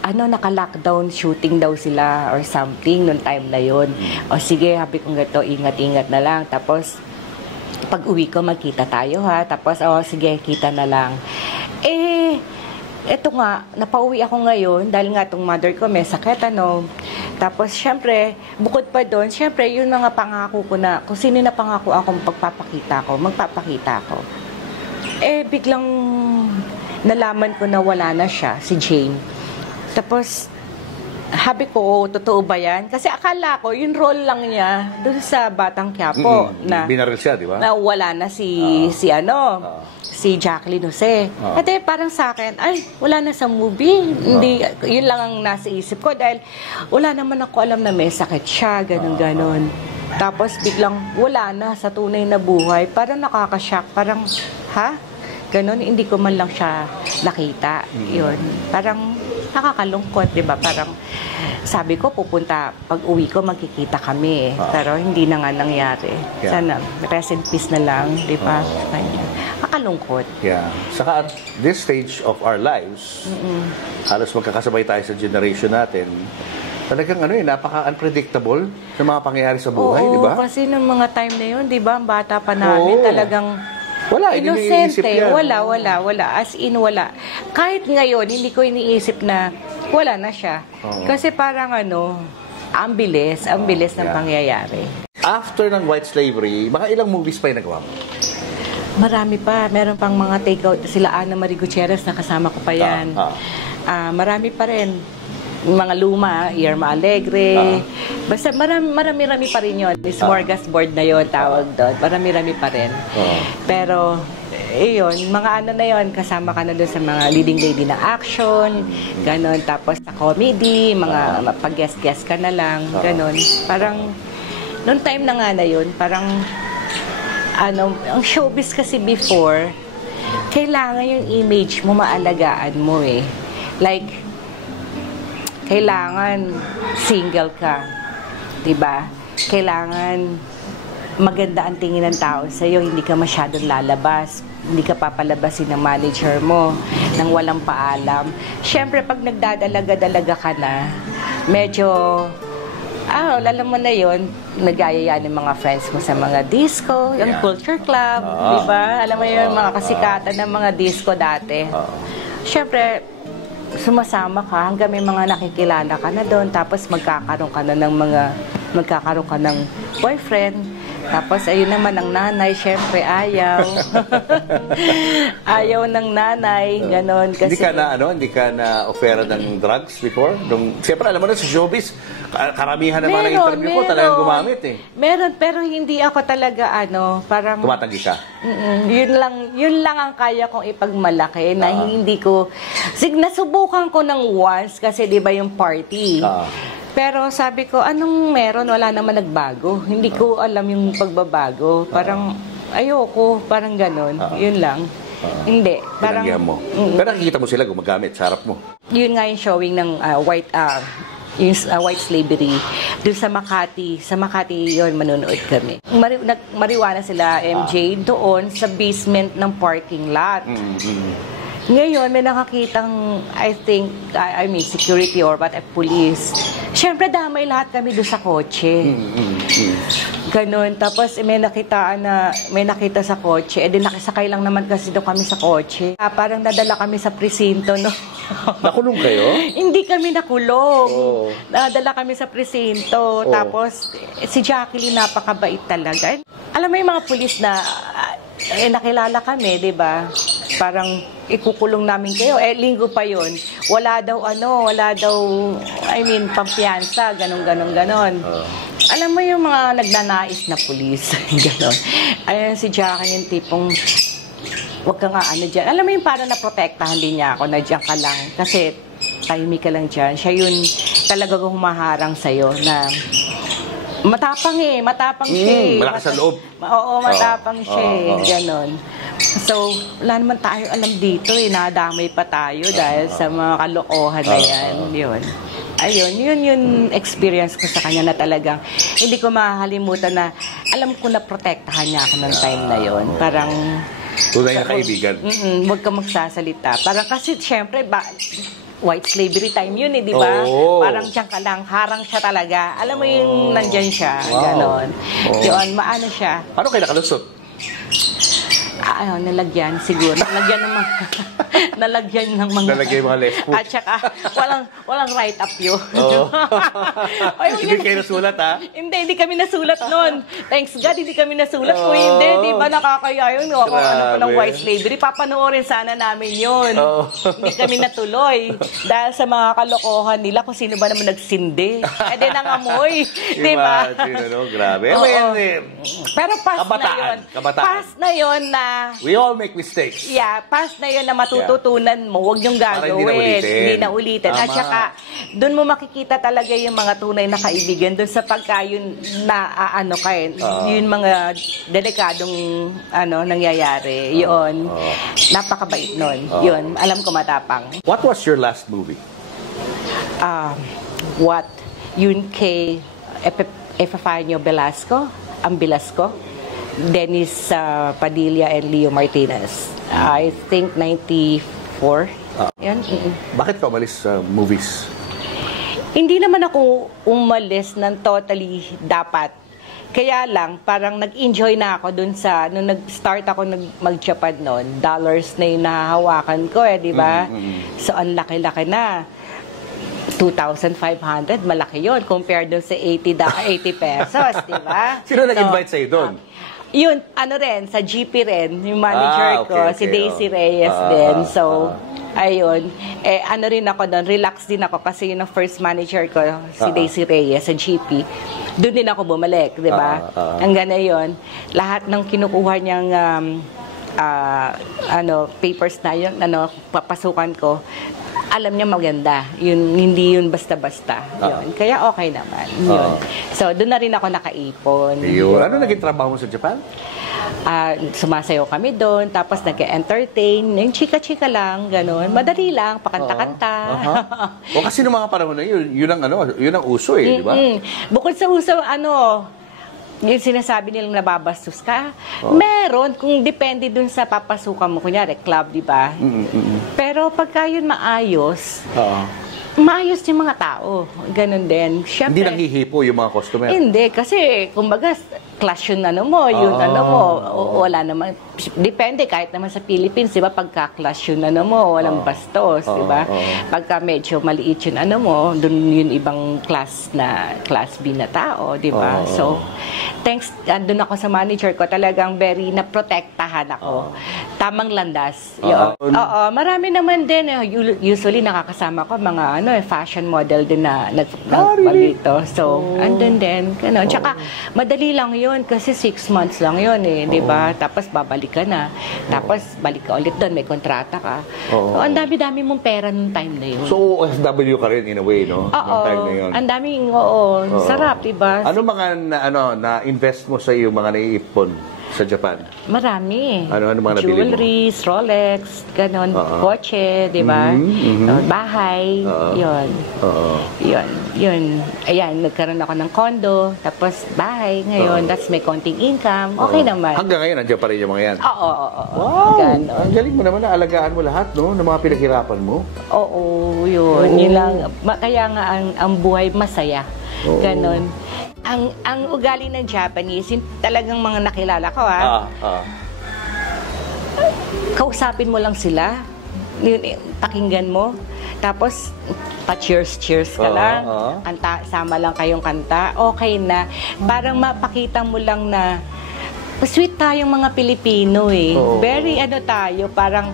naka-lockdown shooting daw sila or something nung time na yon. O sige, sabi ko gato, ingat-ingat na lang. Tapos, pag uwi ko, magkita tayo ha. Tapos, sige, kita na lang. Eto nga, napauwi ako ngayon dahil nga itong mother ko may sakit, Tapos, syempre, bukod pa doon, syempre, yun mga pangako ko na, kung sino na pangako akong magpapakita ako. Biglang nalaman ko na wala na siya, si Jane. Tapos, sabi ko, totoo ba yan? Kasi akala ko, yung role lang niya doon sa Batang Quiapo na binaril siya, di ba? Na wala na si Jacqueline Jose. At parang sa akin, ay, wala na sa movie. Hindi, yun lang ang nasa isip ko dahil wala naman ako alam na may sakit siya, ganun-ganon. Tapos biglang wala na sa tunay na buhay. Parang nakakashock. Parang, ganon, hindi ko man lang siya nakita. Yun. Parang nakakalungkot, di ba? Parang sabi ko, pag uwi ko, magkikita kami. Pero hindi na nga nangyari. Sana, rest in peace na lang, di ba? Nakakalungkot. Yeah. Saka at this stage of our lives, halos magkakasabay tayo sa generation natin, Talagang napaka-unpredictable ng mga pangyayari sa buhay, di ba? Oo, kasi nung mga time na yun, di ba, ang bata pa namin, talagang wala, hindi mo iniisip inosente. yan. Wala. As in, wala. Kahit ngayon, hindi ko iniisip na wala na siya. Kasi parang ang bilis ng pangyayari. After ng white slavery, mga ilang movies pa yung nagawa mo? Marami pa. Meron pang mga take-out. Sila Ana Marie Gutierrez, nakasama ko pa yan. Marami pa rin. Mga luma, Irma Alegre. Basta marami pa rin yun. Smorgasbord na yun, tawag doon. Marami pa rin. Pero, mga na yun, kasama ka na doon sa mga leading lady na action, ganon. Tapos sa comedy, mga pag-guest ka na lang, ganon. Parang, noong time na nga na yun, parang, ang showbiz kasi before, kailangan yung image mo maalagaan mo eh. Like, kailangan single ka, 'di ba? Kailangan maganda ang tingin ng tao sa iyo, hindi ka masyadong lalabas, hindi ka papalabasin ng manager mo nang walang paalam. Siyempre pag nagdadalaga-dalaga ka na, medyo alam mo na yon, nag-aayaya ng mga friends mo sa mga disco, yung culture club, 'di ba? Alam mo yung mga kasikatan ng mga disco dati. Siyempre sumasama ka hanggang may mga nakikilala ka na doon, tapos magkakaroon ka ng boyfriend, tapos ayun naman ang nanay, syempre ayaw. Ayaw ng nanay, ganon. Kasi Hindi ka na ofera ng drugs before? Siyempre alam mo na sa showbiz, karamihan ng mga interview ko talagang gumamit eh. Meron, pero hindi ako talaga parang tumatanggi ka? Yun lang ang kaya kong ipagmalaki na hindi ko nasubukan ko ng once kasi 'di ba yung party. Pero sabi ko, anong meron? Wala naman nagbago. Hindi ko alam yung pagbabago. Parang ayoko, parang ganon. Yun lang. Hindi. Parang mo. Pero nakikita mo sila gumagamit sa harap mo. Yun nga yung showing ng white slavery. Doon sa Makati yun, manonood kami. Mariwana sila, MJ, doon sa basement ng parking lot. Ngayon, may nakakitang, I mean, security or police. Siyempre, damay lahat kami doon sa kotse. Ganon. Tapos, may nakita sa kotse. Nakisakay lang naman kasi doon kami sa kotse. Parang nadala kami sa presinto, no? Nakulong kayo? Hindi kami nakulong. Nadala kami sa presinto. Tapos, si Jacqueline, napakabait talaga. Alam mo yung mga pulis na, nakilala kami, di ba? Parang ikukulong namin kayo. Linggo pa yun. Wala daw, pampiyansa, ganon. Alam mo yung mga nagnanais na pulis. Ganon. Ayun si Jacqueline yung tipong, wag ka nga dyan. Alam mo yung parang naprotektahan din niya ako na dyan ka lang. Kasi tahimik ka lang dyan. Siya yun talaga humaharang sa'yo na matapang siya. Malakas sa loob. Oo, matapang siya. Ganon. So, wala naman tayo alam dito nadamay pa tayo dahil sa mga kalokohan na yan. Yun yung experience ko sa kanya na talagang hindi ko makakalimutan na alam ko na protektahan niya ako ng time na yon. Parang tunay na kaibigan. Huwag ka magsasalita. Parang kasi syempre white slavery time yun di ba? Parang diyan ka lang, harang siya talaga. Alam mo yung nandyan siya, ganon. Yun, maano siya. Paano kayo nakalusot? Nalagyan siguro. Nalagyan ng mga lesbo. At saka walang write up yun. Hindi kayo nasulat Hindi kami nasulat noon. Thanks God, hindi kami nasulat. Kung hindi, di ba nakakaya yun? Ng white slavery, papanoorin sana namin yun. Hindi kami natuloy. Dahil sa mga kalokohan nila, kung sino ba naman nagsindi. Nangamoy. Di ba? Grabe. Pero past na yun. Past na yun na we all make mistakes. Yeah, past na yun na matututunan mo, huwag niyong gagawin. Hindi na ulitin. At saka, doon mo makikita talaga yung mga tunay na kaibigan. Doon sa pagka yun na yun mga delikadong nangyayari. Yun. Napakabait nun. Yun. Alam ko matapang. What was your last movie? Yun kay Epifanio Velasco. Ang Velasco. Dennis Padilla and Leo Martinez. I think 94. Yan. Bakit ka umalis sa movies? Hindi naman ako umalis ng totally dapat. Kaya lang, parang nag-enjoy na ako dun sa, nung nag-start ako mag-Japan noon, dollars na yung nahahawakan ko di ba? So, ang laki-laki na. 2,500, malaki yon compared dun sa 80 pesos, di ba? Sino nag-invite sa'yo doon? Yun, ano rin, sa GP rin, yung manager ko, si Daisy Reyes din. So, ayun. Ano rin ako doon, relax din ako kasi yun ang first manager ko, si Daisy Reyes sa GP. Doon din ako bumalik, di ba? Hanggang na yun, lahat ng kinukuha niyang papers na yun, papasukan ko, alam niya maganda. Yun, hindi yun basta-basta. Yun. Kaya okay naman. Yun. So, doon na rin ako nakaipon. Yun. Ano naging trabaho mo sa Japan? Sumasayaw kami doon, tapos nag-entertain. Yung chika-chika lang, gano'n. Madali lang, pakanta-kanta. O kasi noong mga panahon na yun ang uso di ba? Bukod sa uso, yung sinasabi nilang nababastos ka, meron kung depende dun sa papasukan mo. Kunyari, club, di ba? Pero pagka yun maayos, maayos yung mga tao. Ganon din. Siyempre, hindi nanghihipo yung mga customer? Hindi, kasi kumbaga, clash yun wala naman. Depende, kahit naman sa Philippines, di ba, pagka-clash yun walang bastos, di ba? Pagka medyo maliit yun dun yun ibang class B na tao, di ba? So, thanks, andun ako sa manager ko, talagang very naprotektahan ako. Tamang landas. Marami naman din, usually nakakasama ko mga fashion model din na dito. So, andun din. Tsaka, madali lang yun kasi 6 months lang yun di ba? Tapos babalik ka na. Tapos balik ka ulit doon, may kontrata ka. So, ang dami-dami mong pera nung time na yun. So, OFW ka rin in a way, no? Nung time na yun. Ang daming, sarap, di ba? Ano mga na-invest mo sa iyo, mga naiipon sa Japan? Marami. Ano mga nabili mo? Jewelries, Rolex, ganon, kotse, di ba? Bahay, yun. Yun. Ayan, nagkaroon ako ng condo, tapos bahay ngayon, tapos may konting income, okay naman. Hanggang ngayon, nandiyan pa rin yung mga yan? Oo. Wow! Ang galing mo naman na alagaan mo lahat, no? Ng mga pinaghirapan mo. Oo, yun. Yun lang. Kaya nga ang buhay masaya. Ganon. Ang ugali ng Japanese, yung talagang mga nakilala ko, kausapin mo lang sila, pakinggan mo, tapos pa-cheers ka lang, kanta, sama lang kayong kanta, okay na. Parang mapakita mo lang na sweet tayong mga Pilipino Very tayo, parang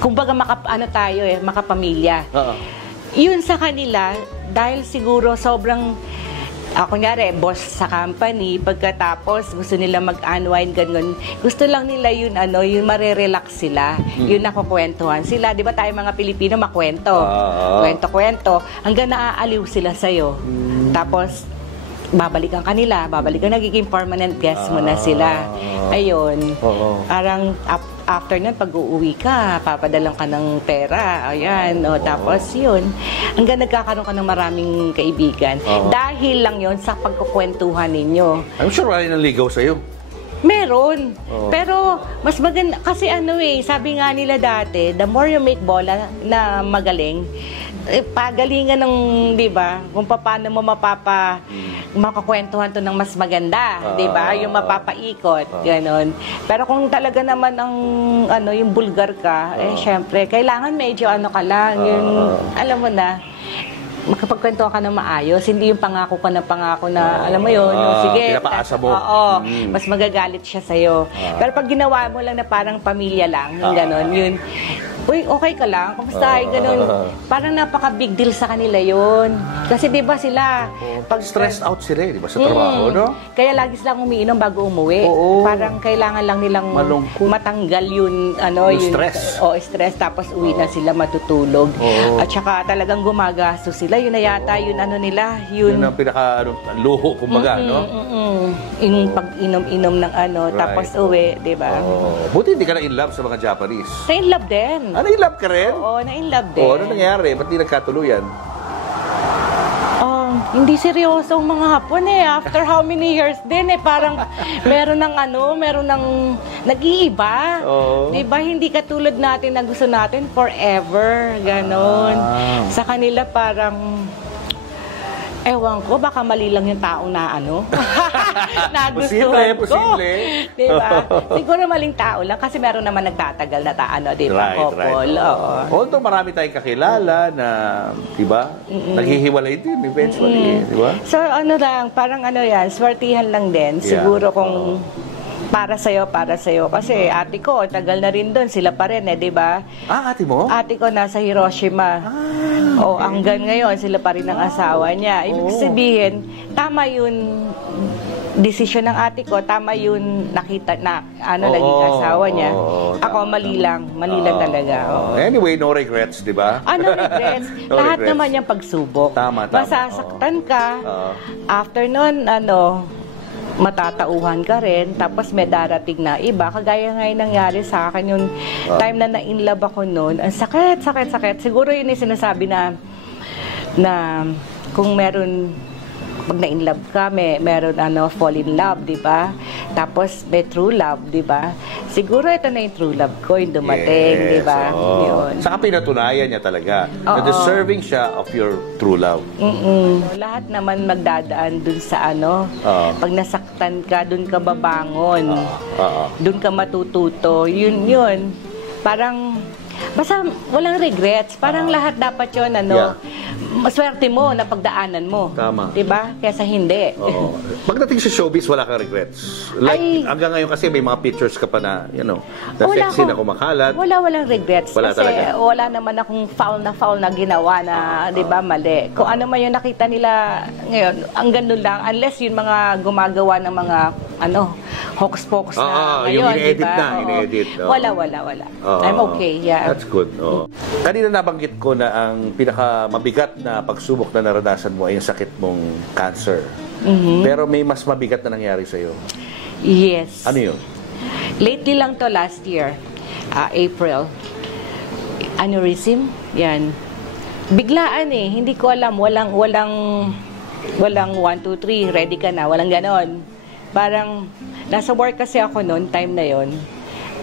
kumbaga makapamilya. Yun sa kanila, dahil siguro sobrang, kunyari, boss sa company, pagkatapos gusto nila mag-unwind, ganun. Gusto lang nila yun, yung marerelax sila. Yun nakukwentuhan sila. Di ba tayo mga Pilipino, makwento. Kwento-kwento. Hanggang naaaliw sila sa'yo. Tapos, babalikan kanila, nagiging permanent guest mo na sila. Ayun. Parang after nun, pag uuwi ka, papadalang ka ng pera. Ayan. Tapos yun. Hanggang nagkakaroon ka ng maraming kaibigan. Dahil lang yun sa pagkukwentuhan ninyo. I'm sure wala nang ligaw sa'yo. Meron. Pero, mas maganda, kasi sabi nga nila dati, the more you make bola na magaling, pagalingan ng, di ba, kung paano mo makakwentuhan to ng mas maganda, di ba? Yung mapapaikot, ganon. Pero kung talaga naman yung bulgar ka, syempre, kailangan medyo ka lang, yung, alam mo na, makapagkwento ka na maayos, hindi yung pangako ka na alam mo yun, yung sige, pinapaasa mo. Mas magagalit siya sa'yo. Pero pag ginawa mo lang na parang pamilya lang, yung ganon, yun, uy, okay ka lang? Kamusta? Ganun. Parang napaka-big deal sa kanila yun. Kasi di ba sila... Pag stressed out sila, di ba, sa trabaho, no? Kaya lagi silang umiinom bago umuwi. Parang kailangan lang nilang matanggal yun, stress. Stress. Tapos uwi na sila matutulog. At saka talagang gumagastos sila. Yun na yata, yun nila. Yun ang pinaka-luho, kumbaga, no? Yung pag-inom-inom ng tapos uwi, di ba? Buti hindi ka na in love sa mga Japanese. Na in love din. Na-in love ka rin? Oo, na-in love din. Ano nangyari? Ba't di nagkatuluyan? Hindi seryoso ang mga Hapon eh. After how many years din eh, parang meron ng nag-iiba. Oo. Diba? Hindi katulad natin na gusto natin forever. Ganon. Sa kanila parang, ewan ko, baka mali lang yung taong na nagustuhan ko. Posible. Diba? Siguro maling tao lang kasi meron naman nagtatagal na diba? Couple. Oo. Although marami tayong kakilala na, diba, naghihiwalay din eventually, diba? So parang yan, swertihan lang din. Yeah. Siguro kung para sa'yo. Kasi ate ko, tagal na rin doon. Sila pa rin di ba? Ate mo? Ate ko nasa Hiroshima. Hanggang ngayon, sila pa rin ang asawa niya. Ibig sabihin, tama yun desisyon ng ate ko, tama yun nakita na naging asawa niya. Ako, mali lang talaga. Anyway, no regrets, di ba? No regrets. No Lahat regrets. naman yung pagsubok. Tama. Masasaktan ka. After nun, matatauhan ka rin, tapos may darating na iba. Kagaya nga yung nangyari sa akin, yung time na na-inlove ako noon, ang sakit. Siguro yun yung sinasabi na kung meron, pag na-inlove ka, meron fall in love, di ba? Tapos may true love, di ba? Siguro ito na yung true love ko, yung dumating, di ba? Yun. Saka pinatunayan niya talaga na deserving siya of your true love. Lahat naman magdadaan dun sa pag nasaktan ka, dun ka babangon. Dun ka matututo. Yun. Parang, basta walang regrets. Parang lahat dapat yun, maswerte mo na pagdaanan mo. Tama. Diba? Kesa hindi. Pagdating sa showbiz, wala kang regrets. Hanggang ngayon kasi may mga pictures ka pa na, na sexy na kumakalat. Walang regrets. Wala kasi talaga. Wala naman akong foul na ginawa na, diba, mali. Kung ano man yung nakita nila ngayon, ang ganun lang. Unless yung mga gumagawa ng mga, hoax-pox na ngayon, yung ine-edit diba? na, ine-edit. Wala. I'm okay, yeah. That's good. Kanina nabanggit ko na ang pinakamabigat na pagsubok na naranasan mo ay yung sakit mong cancer. Pero may mas mabigat na nangyari sa'yo. Yes. Ano yun? Lately lang to, last year, April. Aneurysm, yan. Biglaan hindi ko alam, walang 1, 2, 3, ready ka na, walang ganon. Parang, nasa work kasi ako noon, time na yon.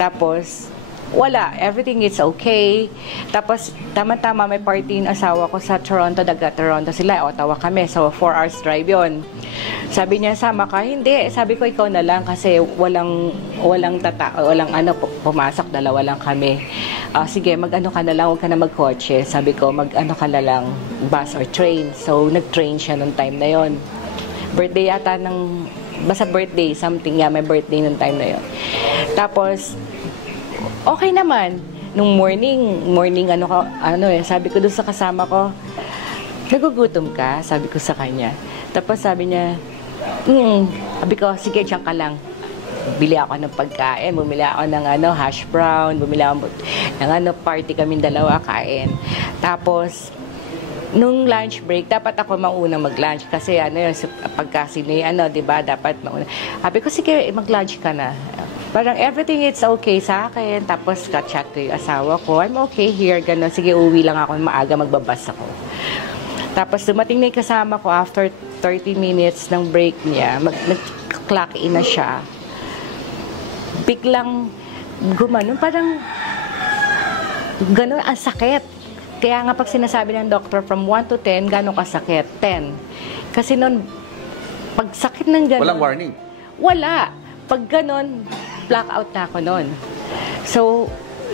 Tapos, wala, everything is okay. Tapos, tama-tama may party yung asawa ko sa Toronto, Toronto sila, Ottawa kami, so 4 hours drive yon. Sabi niya, sama ka? Hindi, sabi ko, ikaw na lang kasi walang pumasok, dalawa lang kami. Sige, mag-ano ka na lang, huwag ka na mag-kotse. Sabi ko, mag-ano ka na lang, bus or train. So, nag-train siya nung time na yon. Birthday yata basta birthday, something, may birthday nung time na yon. Tapos, okay naman. Nung morning, sabi ko doon sa kasama ko, nagugutom ka? Sabi ko sa kanya. Tapos sabi niya, sabi ko, sige, diyan ka lang. Bili ako ng pagkain, bumili ako ng hash brown, bumili ako ng party kaming dalawa, kain. Tapos, nung lunch break, dapat ako mauna mag-lunch kasi pagka diba, dapat mauna. Sabi ko, sige, mag-lunch ka na. Parang everything is okay sa akin. Tapos ka-chat ko yung asawa ko. I'm okay here. Ganun. Sige, uwi lang ako. Maaga magbabas ako. Tapos dumating na yung kasama ko after 30 minutes ng break niya. Nag-clock in na siya. Biglang gumanon. Parang ganun. Ang sakit. Kaya nga pag sinasabi ng doctor from 1 to 10, gano'n kasakit? 10. Kasi nun, pag sakit ng ganun. Walang warning? Wala. Pag ganun, blackout na ako noon. So,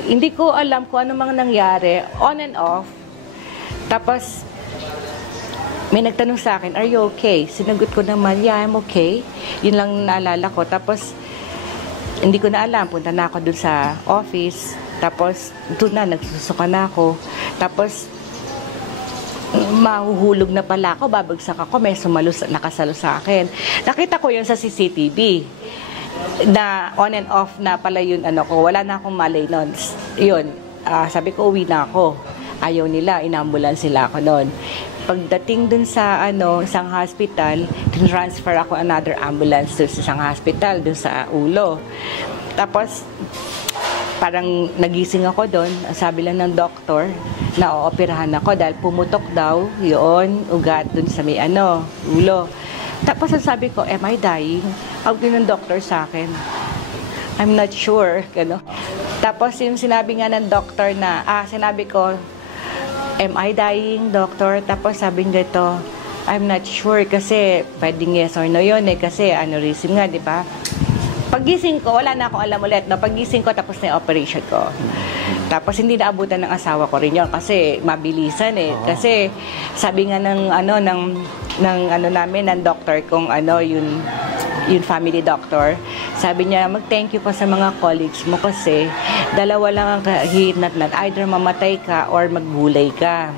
hindi ko alam kung ano mga nangyari, on and off. Tapos, may nagtanong sa akin, are you okay? Sinagot ko naman, yeah, I'm okay. Yun lang naalala ko. Tapos, hindi ko na alam, punta na ako dun sa office. Tapos, doon na, nagsusuka na ako. Tapos, mahuhulog na pala ako, babagsak ako, may nakasalo sa akin. Nakita ko yun sa CCTV. Na on and off na pala yun, wala na akong malay nun. Yun, sabi ko, uwi na ako. Ayaw nila, inambulance sila ako nun. Pagdating dun sa, isang hospital, transfer ako another ambulance dun sa isang hospital, dun sa ulo. Tapos, parang nagising ako doon. Sabi lang ng doktor na ooperahan ako dahil pumutok daw yun, ugat doon sa may ulo. Tapos sabi ko, am I dying? Sabi ng doktor sa akin, I'm not sure. Gano. Tapos yung sinabi nga ng doktor na, sinabi ko, am I dying, doctor? Tapos sabi niya ito, I'm not sure kasi pwedeng yes or no yun kasi aneurysm nga, di ba? Paggising ko, wala na akong alam ulit. No? Paggising ko, tapos na yung operation ko. Tapos hindi naabutan ng asawa ko rin yun kasi mabilisan Kasi sabi nga ng namin, ng doctor kung yung family doctor, sabi niya, mag-thank you po sa mga colleagues mo kasi dalawa lang ang kahinatnan, either mamatay ka or maggulay ka.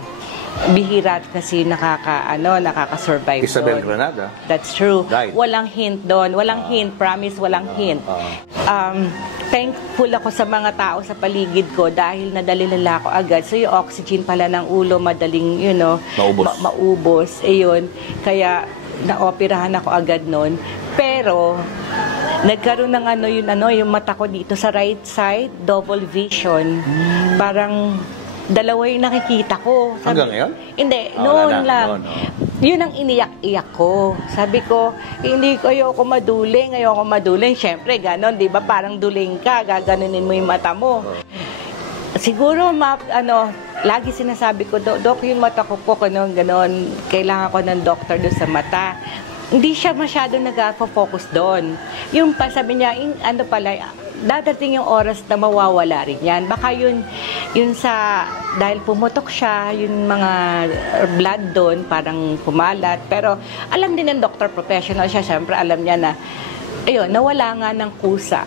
Bihira kasi nakaka-survive Isabel doon. Granada. That's true. Died. Walang hint doon. Walang hint. Promise, walang hint. Thankful ako sa mga tao sa paligid ko dahil nadali nila ako agad. So yung oxygen pala ng ulo, madaling, maubos. Ayun. Kaya naoperahan ako agad noon. Pero nagkaroon ng yung mata ko dito sa right side, double vision. Parang dalawa yung nakikita ko. Hanggang ngayon? Hindi, noon lang. Yun ang iniyak-iyak ko. Sabi ko, hindi ko ayoko maduling. Siyempre, ganon, di ba? Parang duling ka, gaganunin mo yung mata mo. Siguro, lagi sinasabi ko, Dok, yung mata ko po, ganon, kailangan ko ng doktor doon sa mata. Hindi siya masyado nag-focus doon. Yung pa, sabi niya, dadating yung oras na mawawala rin yan. Baka yun dahil pumutok siya, yung mga blood doon, parang kumalat. Pero alam din ng doctor, professional siya, syempre alam niya na, nawala nga ng kusa,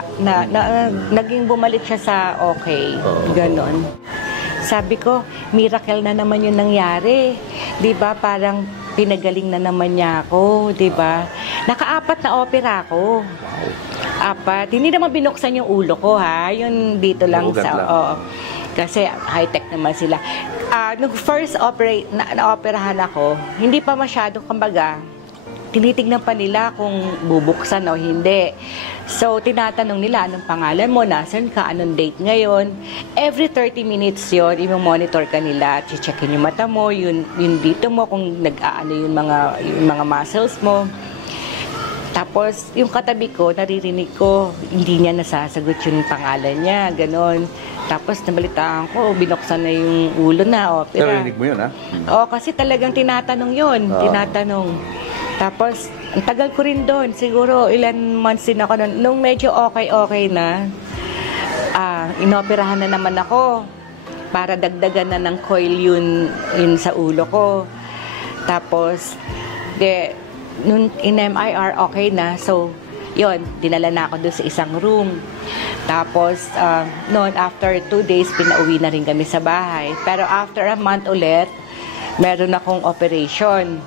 naging bumalik siya sa okay, ganon. Sabi ko, miracle na naman yung nangyari. Diba, parang pinagaling na naman niya ako, diba? Naka-4 na opera ako. 4. Hindi naman binuksan yung ulo ko, ha? Yun dito lang kasi high-tech naman sila. Nung first na-operahan ako, hindi pa masyado, kumbaga, tinitignan pa nila kung bubuksan o hindi. So, tinatanong nila, anong pangalan mo, nasan ka, anong date ngayon. Every 30 minutes yun, i-monitor ka nila, checkin yung mata mo, yung dito mo, kung nag-aano yung mga muscles mo. Tapos, yung katabi ko, naririnig ko, hindi niya nasasagot yung pangalan niya, ganon. Tapos, nabalitaan ko, binuksan na yung ulo na, opera. Narinig mo yun, ha? Kasi talagang tinatanong yun, tinatanong. Tapos, ang tagal ko rin doon, siguro ilan months din ako doon. Nung medyo okay na, inoperahan na naman ako para dagdagan na ng coil yun sa ulo ko. Tapos, nung in-MIR, okay na. So, yun, dinala na ako doon sa isang room. Tapos, noon, after 2 days, pinauwi na rin kami sa bahay. Pero after a month ulit, meron akong operation.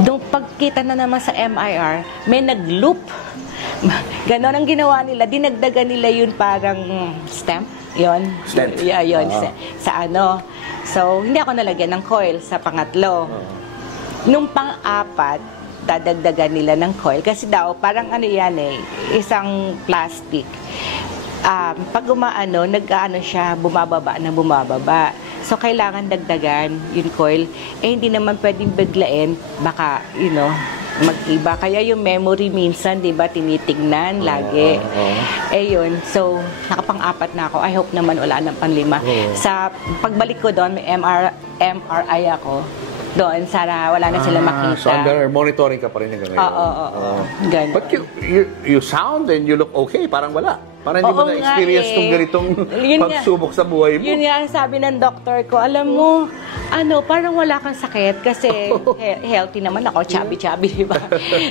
Nung pagkita na naman sa MIR, may nag-loop. Ganon ang ginawa nila. Dinagdagan nila yun parang stamp. Yun. Stent. Yeah, yun. Sa So, hindi ako nalagyan ng coil sa pangatlo. Nung pang-4, dadagdagan nila ng coil. Kasi daw, parang isang plastic. Pag nag-aano siya, bumababa. So, kailangan dagdagan yung coil. Hindi naman pwedeng biglain. Baka, mag-iba. Kaya yung memory minsan, di ba, tinitignan lagi. Yun. So, nakapang-4 na ako. I hope naman wala nang pang-5. Sa pagbalik ko doon, may MRI ako. Doon, wala na sila makita. So, under monitoring ka pa rin hanggang ngayon. Oo. Ganun. But you sound and you look okay. Parang wala. Parang hindi mo na-experience itong ganitong pagsubok sa buhay mo. Yun nga, sabi ng doktor ko, alam mo, parang wala kang sakit kasi healthy naman ako, chubby, di ba?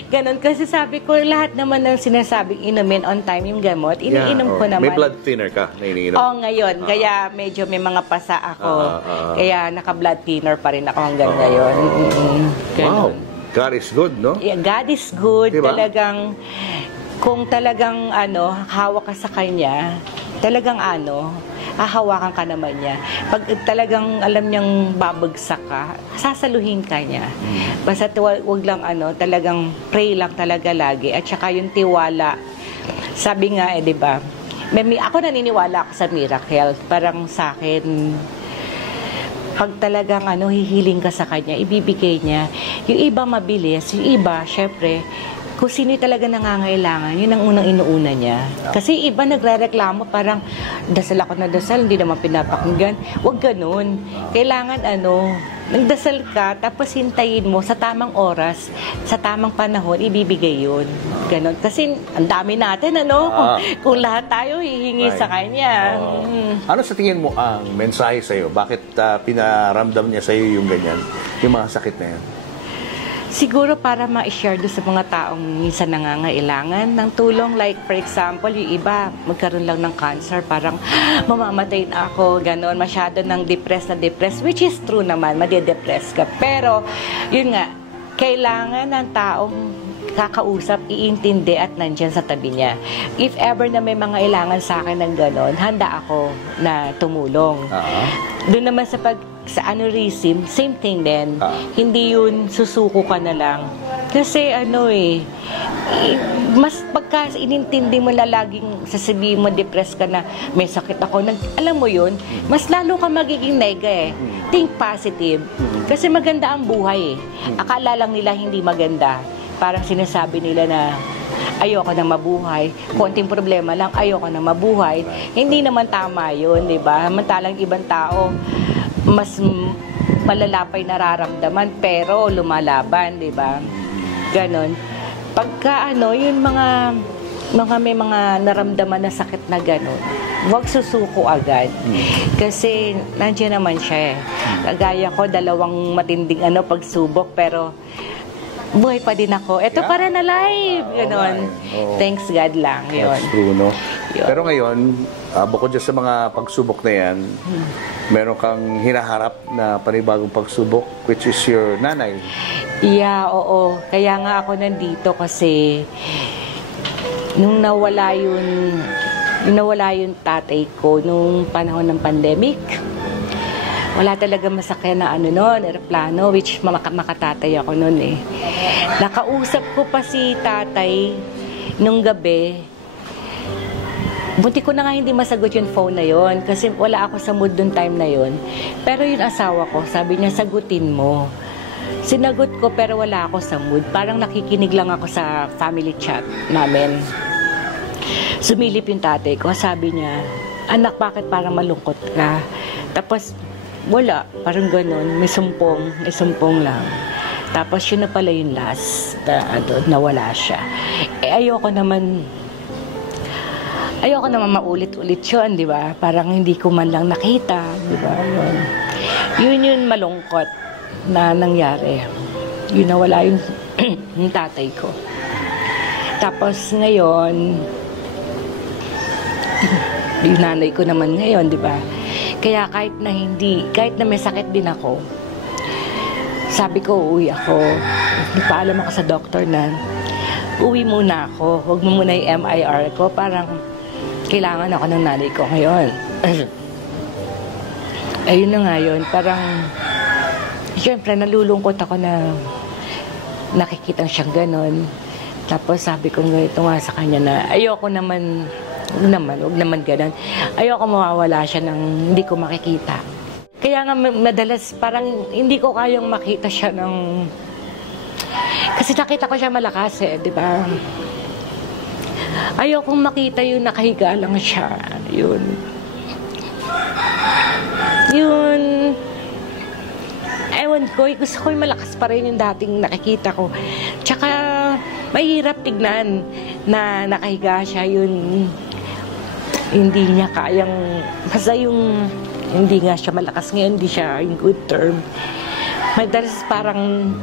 Ganon. Kasi sabi ko, lahat naman ng sinasabing inumin on time yung gamot, iniinom ko naman. May blood thinner ka na iniinom? Oo, ngayon. Kaya medyo may mga pasa ako. Kaya naka-blood thinner pa rin ako hanggang ngayon. Wow. God is good, no? Yeah, God is good. Diba? Talagang, kung talagang hawak ka sa Kanya, talagang hahawakan ka naman niya. Pag talagang alam niyang babagsak ka, sasaluhin ka niya. Basta wag lang talagang pray lang talaga lagi. At saka yung tiwala. Sabi nga, di ba, Ako naniniwala ako sa miracle. Parang sa akin, pag talagang hihiling ka sa kanya, ibibigay niya. Yung iba mabilis, yung iba, syempre, kung sino talaga nangangailangan, yun ang unang inuuna niya. Kasi iba nagre-reklamo, parang dasal ako na dasal, hindi naman pinapakinggan. Huwag ganun. Kailangan nagdasal ka, tapos hintayin mo sa tamang oras, sa tamang panahon, ibibigay yun. Ganon. Kasi ang dami natin, kung lahat tayo hihingi sa kanya. Ano sa tingin mo ang mensahe sa'yo? Bakit pinaramdam niya sa'yo yung ganyan? Yung mga sakit na yan? Siguro para ma-share doon sa mga taong minsan nangangailangan ng tulong. Like, for example, yung iba, magkaroon lang ng cancer, parang mamamatay na ako, gano'n. Masyado ng depressed, which is true naman, madidepress ka. Pero, yun nga, kailangan ng taong kakausap, iintindi at nandyan sa tabi niya. If ever na may mga kailangan sa akin ng gano'n, handa ako na tumulong. Doon naman sa aneurysm, same thing din. Hindi yun susuko ka na lang. Kasi mas pagka inintindi mo na laging sasabihin mo, depressed ka na, may sakit ako, alam mo yun, mas lalo ka magiging nega Think positive. Kasi maganda ang buhay Akala lang nila hindi maganda. Parang sinasabi nila na ayoko na mabuhay, konting problema lang, ayoko na mabuhay. Hindi naman tama yun, di ba? Samantalang ibang tao, mas malalapay nararamdaman, pero lumalaban, di ba? Ganon. Pagka yung mga may mga naramdaman na sakit na ganon, huwag susuko agad. Kasi nandiyan naman siya Kagaya ko, 2 matinding pagsubok, pero buhay pa din ako. Ito para na live. Ganon. Thanks God lang. Yun. That's true, no? Yun. Pero ngayon, bukod dyan sa mga pagsubok na yan, meron kang hinaharap na panibagong pagsubok, which is your nanay. Yeah, oo. Kaya nga ako nandito kasi nung nawala yung tatay ko nung panahon ng pandemic, wala talaga masakyan na aeroplano, which makatatay ako noon Nakausap ko pa si tatay nung gabi. Bunti ko na nga hindi masagot yung phone na yon kasi wala ako sa mood dun time na yon. Pero yung asawa ko, sabi niya, sagutin mo. Sinagot ko pero wala ako sa mood. Parang nakikinig lang ako sa family chat namin. Sumilip yung tatay ko, sabi niya, anak, bakit parang malungkot ka? Tapos, wala, parang ganun, may sumpong lang. Tapos yun na pala yung last na wala siya. Ayoko naman maulit-ulit yun, di ba? Parang hindi ko man lang nakita, di ba? Yun malungkot na nangyari. Yun nawala yung tatay ko. Tapos ngayon, yung nanay ko naman ngayon, di ba? Kaya kahit na may sakit din ako, sabi ko, uwi ako. Nagpaalam ako sa doktor na, uwi muna ako. Huwag mo muna yung MIR ko. Parang, kailangan ako ng nanay ko ngayon. Ayun na nga yun. Parang, syempre, nalulungkot ako na nakikita siyang ganon. Tapos sabi ko nga sa kanya na, ayoko naman, Huwag naman ganun. Ayoko mawawala siya ng hindi ko makikita. Kaya nga madalas parang hindi ko kayang makita siya ng... Kasi nakita ko siya malakas di ba? Ayokong makita yung nakahiga lang siya. Yun. Ewan ko, gusto ko yung malakas pa rin yung dating nakikita ko. Tsaka, mahirap tignan na nakahiga siya yun. Hindi niya kayang, basta yung hindi nga siya malakas ngayon, hindi siya in good term. Madalas parang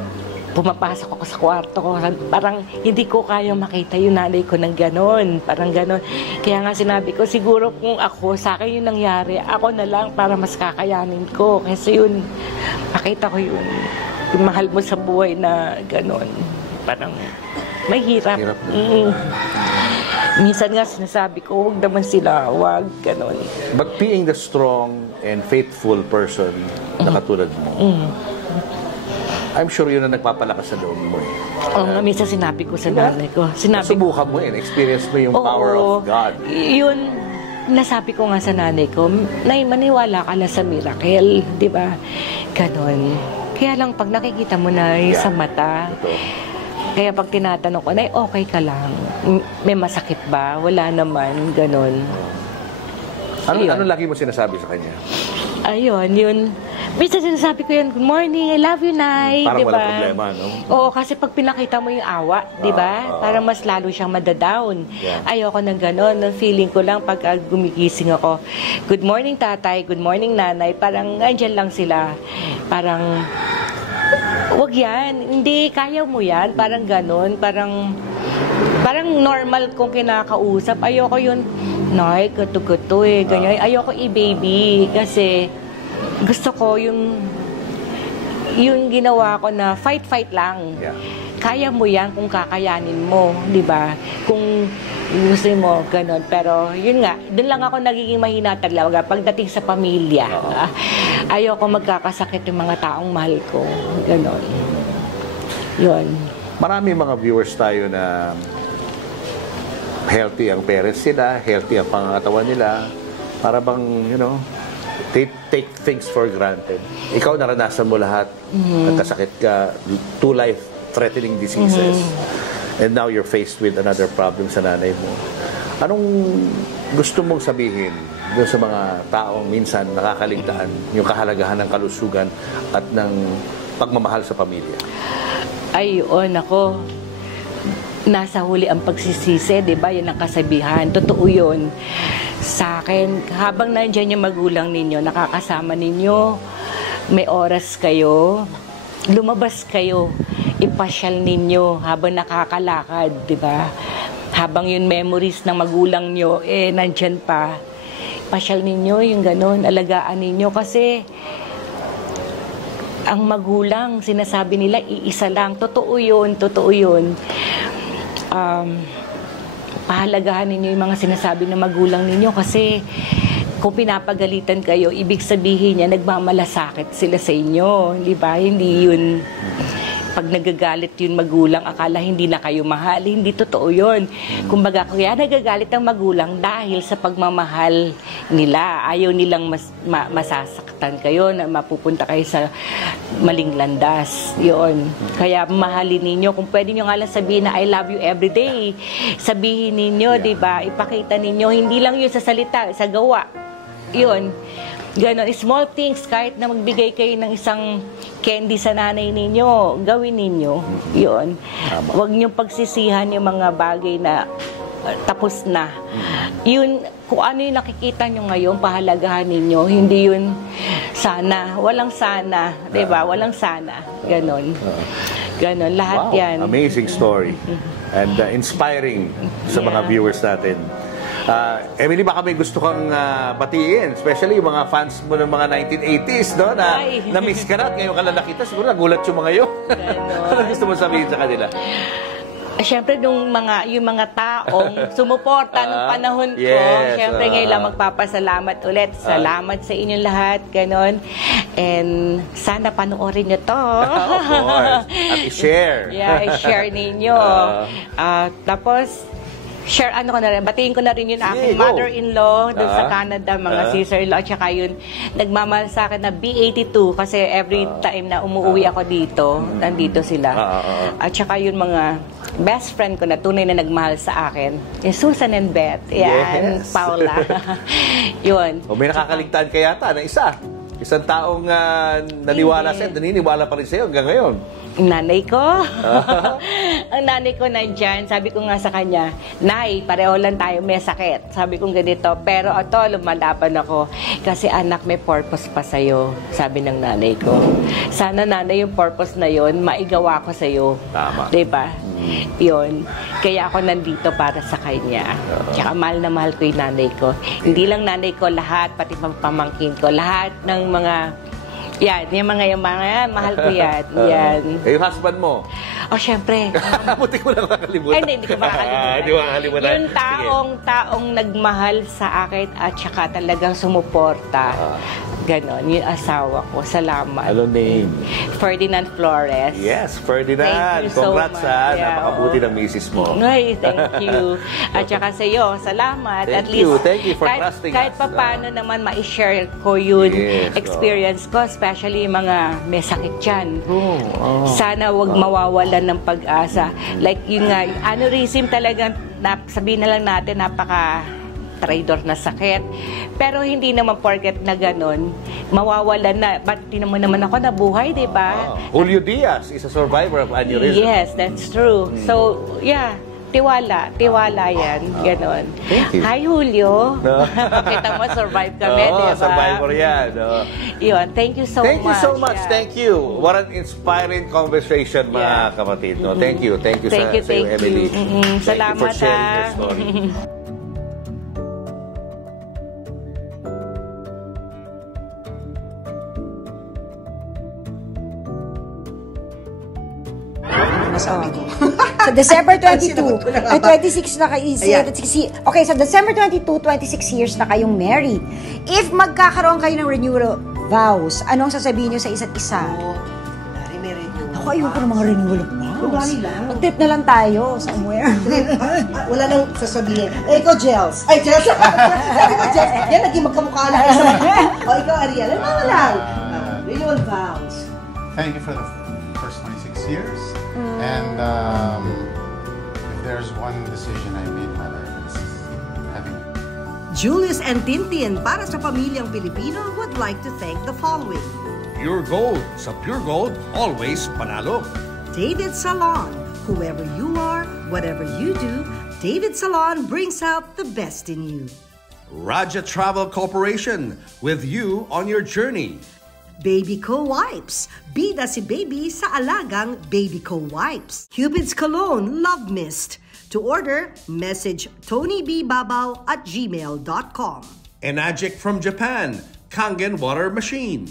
pumapasok ako sa kwarto ko, parang hindi ko kayang makita yung nanay ko ng ganon, parang ganon. Kaya nga sinabi ko, siguro kung ako, sa akin yung nangyari, ako na lang para mas kakayanin ko. Kasi yun, makita ko yun, yung mahal mo sa buhay na ganon. Parang mahirap. Minsan nga sinasabi ko, huwag naman sila, huwag, ganon. But being the strong and faithful person na katulad mo, I'm sure yun ang nagpapalakas sa loob mo Oo nga, minsan sinabi ko sa nanay ko. Subukan mo experience mo yung power of God. Yun, nasabi ko nga sa nanay ko, Nay, maniwala ka na sa miracle, di ba? Ganon. Kaya lang pag nakikita mo na sa mata, kaya pag tinatanong ko, Nay, okay ka lang? May masakit ba? Wala naman, ganon. Ano lagi mo sinasabi sa kanya? Ayun, yun. Minsan sinasabi ko yun, good morning, I love you, Nay. Parang diba? walang problema, no? Oo, kasi pag pinakita mo yung awa, di ba? Parang mas lalo siyang madadown. Yeah. Ayoko ng gano'n. Feeling ko lang pag gumigising ako, good morning, tatay, good morning, nanay. Parang andyan lang sila. Parang, wag yan. Hindi, kaya mo yan. Parang gano'n. Parang normal kong kinakausap. Ayoko yun, Nay, kuto-kuto eh, ganyan. Ayoko i-baby kasi gusto ko yung ginawa ko na fight lang. Yeah. Kaya mo yan kung kakayanin mo, di ba? Kung gusto mo, ganun. Pero yun nga, dun lang ako nagiging mahina talaga pagdating sa pamilya. Ayoko magkakasakit yung mga taong mahal ko. Ganun. Yun. Marami mga viewers tayo na healthy ang parents nila, healthy ang pangangatawan nila. Para bang, they take things for granted. Ikaw naranasan mo lahat. Nagkasakit ka, 2 life-threatening diseases. And now you're faced with another problem sa nanay mo. Anong gusto mong sabihin doon sa mga taong minsan nakakaligtaan yung kahalagahan ng kalusugan at ng pagmamahal sa pamilya? Ayun, ako. Nasa huli ang pagsisisi, di ba? Yan ang kasabihan. Totoo yun. Sa akin, habang nandiyan yung magulang ninyo, nakakasama ninyo, may oras kayo, lumabas kayo, ipasyal ninyo habang nakakalakad, di ba? Habang yung memories ng magulang nyo, nandyan pa. Pasyal ninyo, yung ganun, alagaan ninyo. Kasi, ang magulang, sinasabi nila, iisa lang. Totoo yun, totoo yun. Pahalagahan ninyo yung mga sinasabi ng magulang ninyo kasi kung pinapagalitan kayo, ibig sabihin niya nagmamalasakit sila sa inyo, di ba? Hindi yun pag nagagalit yun magulang, akala hindi na kayo mahal. Hindi totoo yun. Kumbaga, kaya nagagalit ang magulang dahil sa pagmamahal nila. Ayaw nilang masasaktan kayo, na mapupunta kayo sa maling landas. Yun. Kaya mahalin ninyo. Kung pwede nyo nga lang sabihin na I love you every day. Sabihin ninyo, di ba? Ipakita ninyo. Hindi lang yun sa salita, sa gawa. Yun. Ganon, small things, kahit na magbigay kayo ng isang candy sa nanay ninyo, gawin ninyo. Yun. Huwag nyo pagsisihan yung mga bagay na tapos na. Yun, kung ano yung nakikita nyo ngayon, pahalagahan ninyo. Hindi yun sana. Walang sana. Diba? Walang sana. Ganon. Ganon. Lahat yan. Amazing story. And inspiring sa mga viewers natin. Emily, baka may gusto kang batiin, especially yung mga fans mo ng mga 1980s, no? Na-miss ka na at ngayon ka lang nakita, siguro nagulat yung mga yun. Ano gusto mo sabihin sa kanila? Siyempre, yung mga taong sumuporta nung panahon ko, siyempre ngayon lang magpapasalamat ulit. Salamat sa inyong lahat, ganon. And sana panoorin nyo to. Of course. At i-share. Yeah, i-share ninyo. Tapos, batiin ko na rin yung aking mother-in-law doon sa Canada, mga sister-in-law, at saka yun, nagmamahal sa akin na B82 kasi every time na umuwi ako dito, nandito sila. At saka yun mga best friend ko na tunay na nagmahal sa akin, yung Susan and Beth, yan, Paula. Yun. O may nakakaligtaan ka yata na isa. Isang taong naniniwala pa rin sa'yo hanggang ngayon. Nanay ko. Ang nanay ko nandyan. Sabi ko nga sa kanya, Nay, pareho lang tayo may sakit. Sabi ko ganito, pero ito, lumalaban ako. Kasi anak, may purpose pa sa'yo. Sabi ng nanay ko. Sana nanay, yung purpose na yon maigawa ko sa'yo. Tama. Diba? Yun. Kaya ako nandito para sa kanya. Tsaka mahal na mahal ko yung nanay ko. Hindi lang nanay ko, lahat, pati pamangkin ko. Lahat ng mga yung mga mahal ko yan. Yan. Yung husband mo? Oh, syempre. Buti ko lang makakalimutan. Ay, hindi ko makakalimutan. Hindi makakalimutan. Yung taong nagmahal sa akin at saka talagang sumuporta. Ganon, yung asawa ko. Salamat. Ano name? Ferdinand Flores. Yes, Ferdinand. Thank you so Congrats, much. ha. Yeah, Napakabuti ng misis mo. Ay, thank you. At saka sa iyo, salamat. Thank At you. least, Thank you for kahit, trusting kahit us. pa paano naman ma-share ko yun, Yes, experience ko, especially yung mga may sakit dyan. Oh. Sana wag mawawalan ng pag-asa. Like yun nga, yung aneurysm talagang, sabihin na lang natin, napaka-traidor na sakit. Pero hindi naman porket na ganun, mawawalan na. Ba't di naman ako nabuhay, di ba? Julio Diaz is a survivor of aneurysm. Yes, that's true. So, yeah, tiwala yan, ganon. Thank you. Hi, Julio. No. Kita mo, survive kami, di ba? Survivor yan. Yun, thank you so much. Thank you so much. Yeah. Thank you. What an inspiring conversation, mga kapatid. No? Thank you. Thank you, Thank you, sa iyo, thank Emily. you. Thank Salamat, you for sharing your ah. story. Masabi ko. So, December 22, ay 26 na kayo. Okay, so December 22, 26 years na kayong married. If magkakaroon kayo ng renewal vows, anong sasabihin nyo sa isa't isa? Ako, ayoko ng mga renewal of vows. Mag-trip na lang tayo somewhere. Wala nang sasabihin. Eh, ikaw, Gels. Ay, Gels. Sabi ko, Gels. Yan, naging magkamukha na kayo sa O, ikaw, Ariel. Ano naman lang? Renewal vows. Thank you for the first 26 years. And if there's one decision I made in my life, it's having. Julius and Tintin para sa Pamilyang Pilipino would like to thank the following. Pure Gold. Sa Pure Gold, always panalo. David Salon. Whoever you are, whatever you do, David Salon brings out the best in you. Raja Travel Corporation. With you on your journey. Baby Co Wipes. Bida si baby sa alagang Baby Co Wipes. Cupid's Cologne Love Mist. To order, message TonyBBabaw@gmail.com. Enagic from Japan. Kangen Water Machine.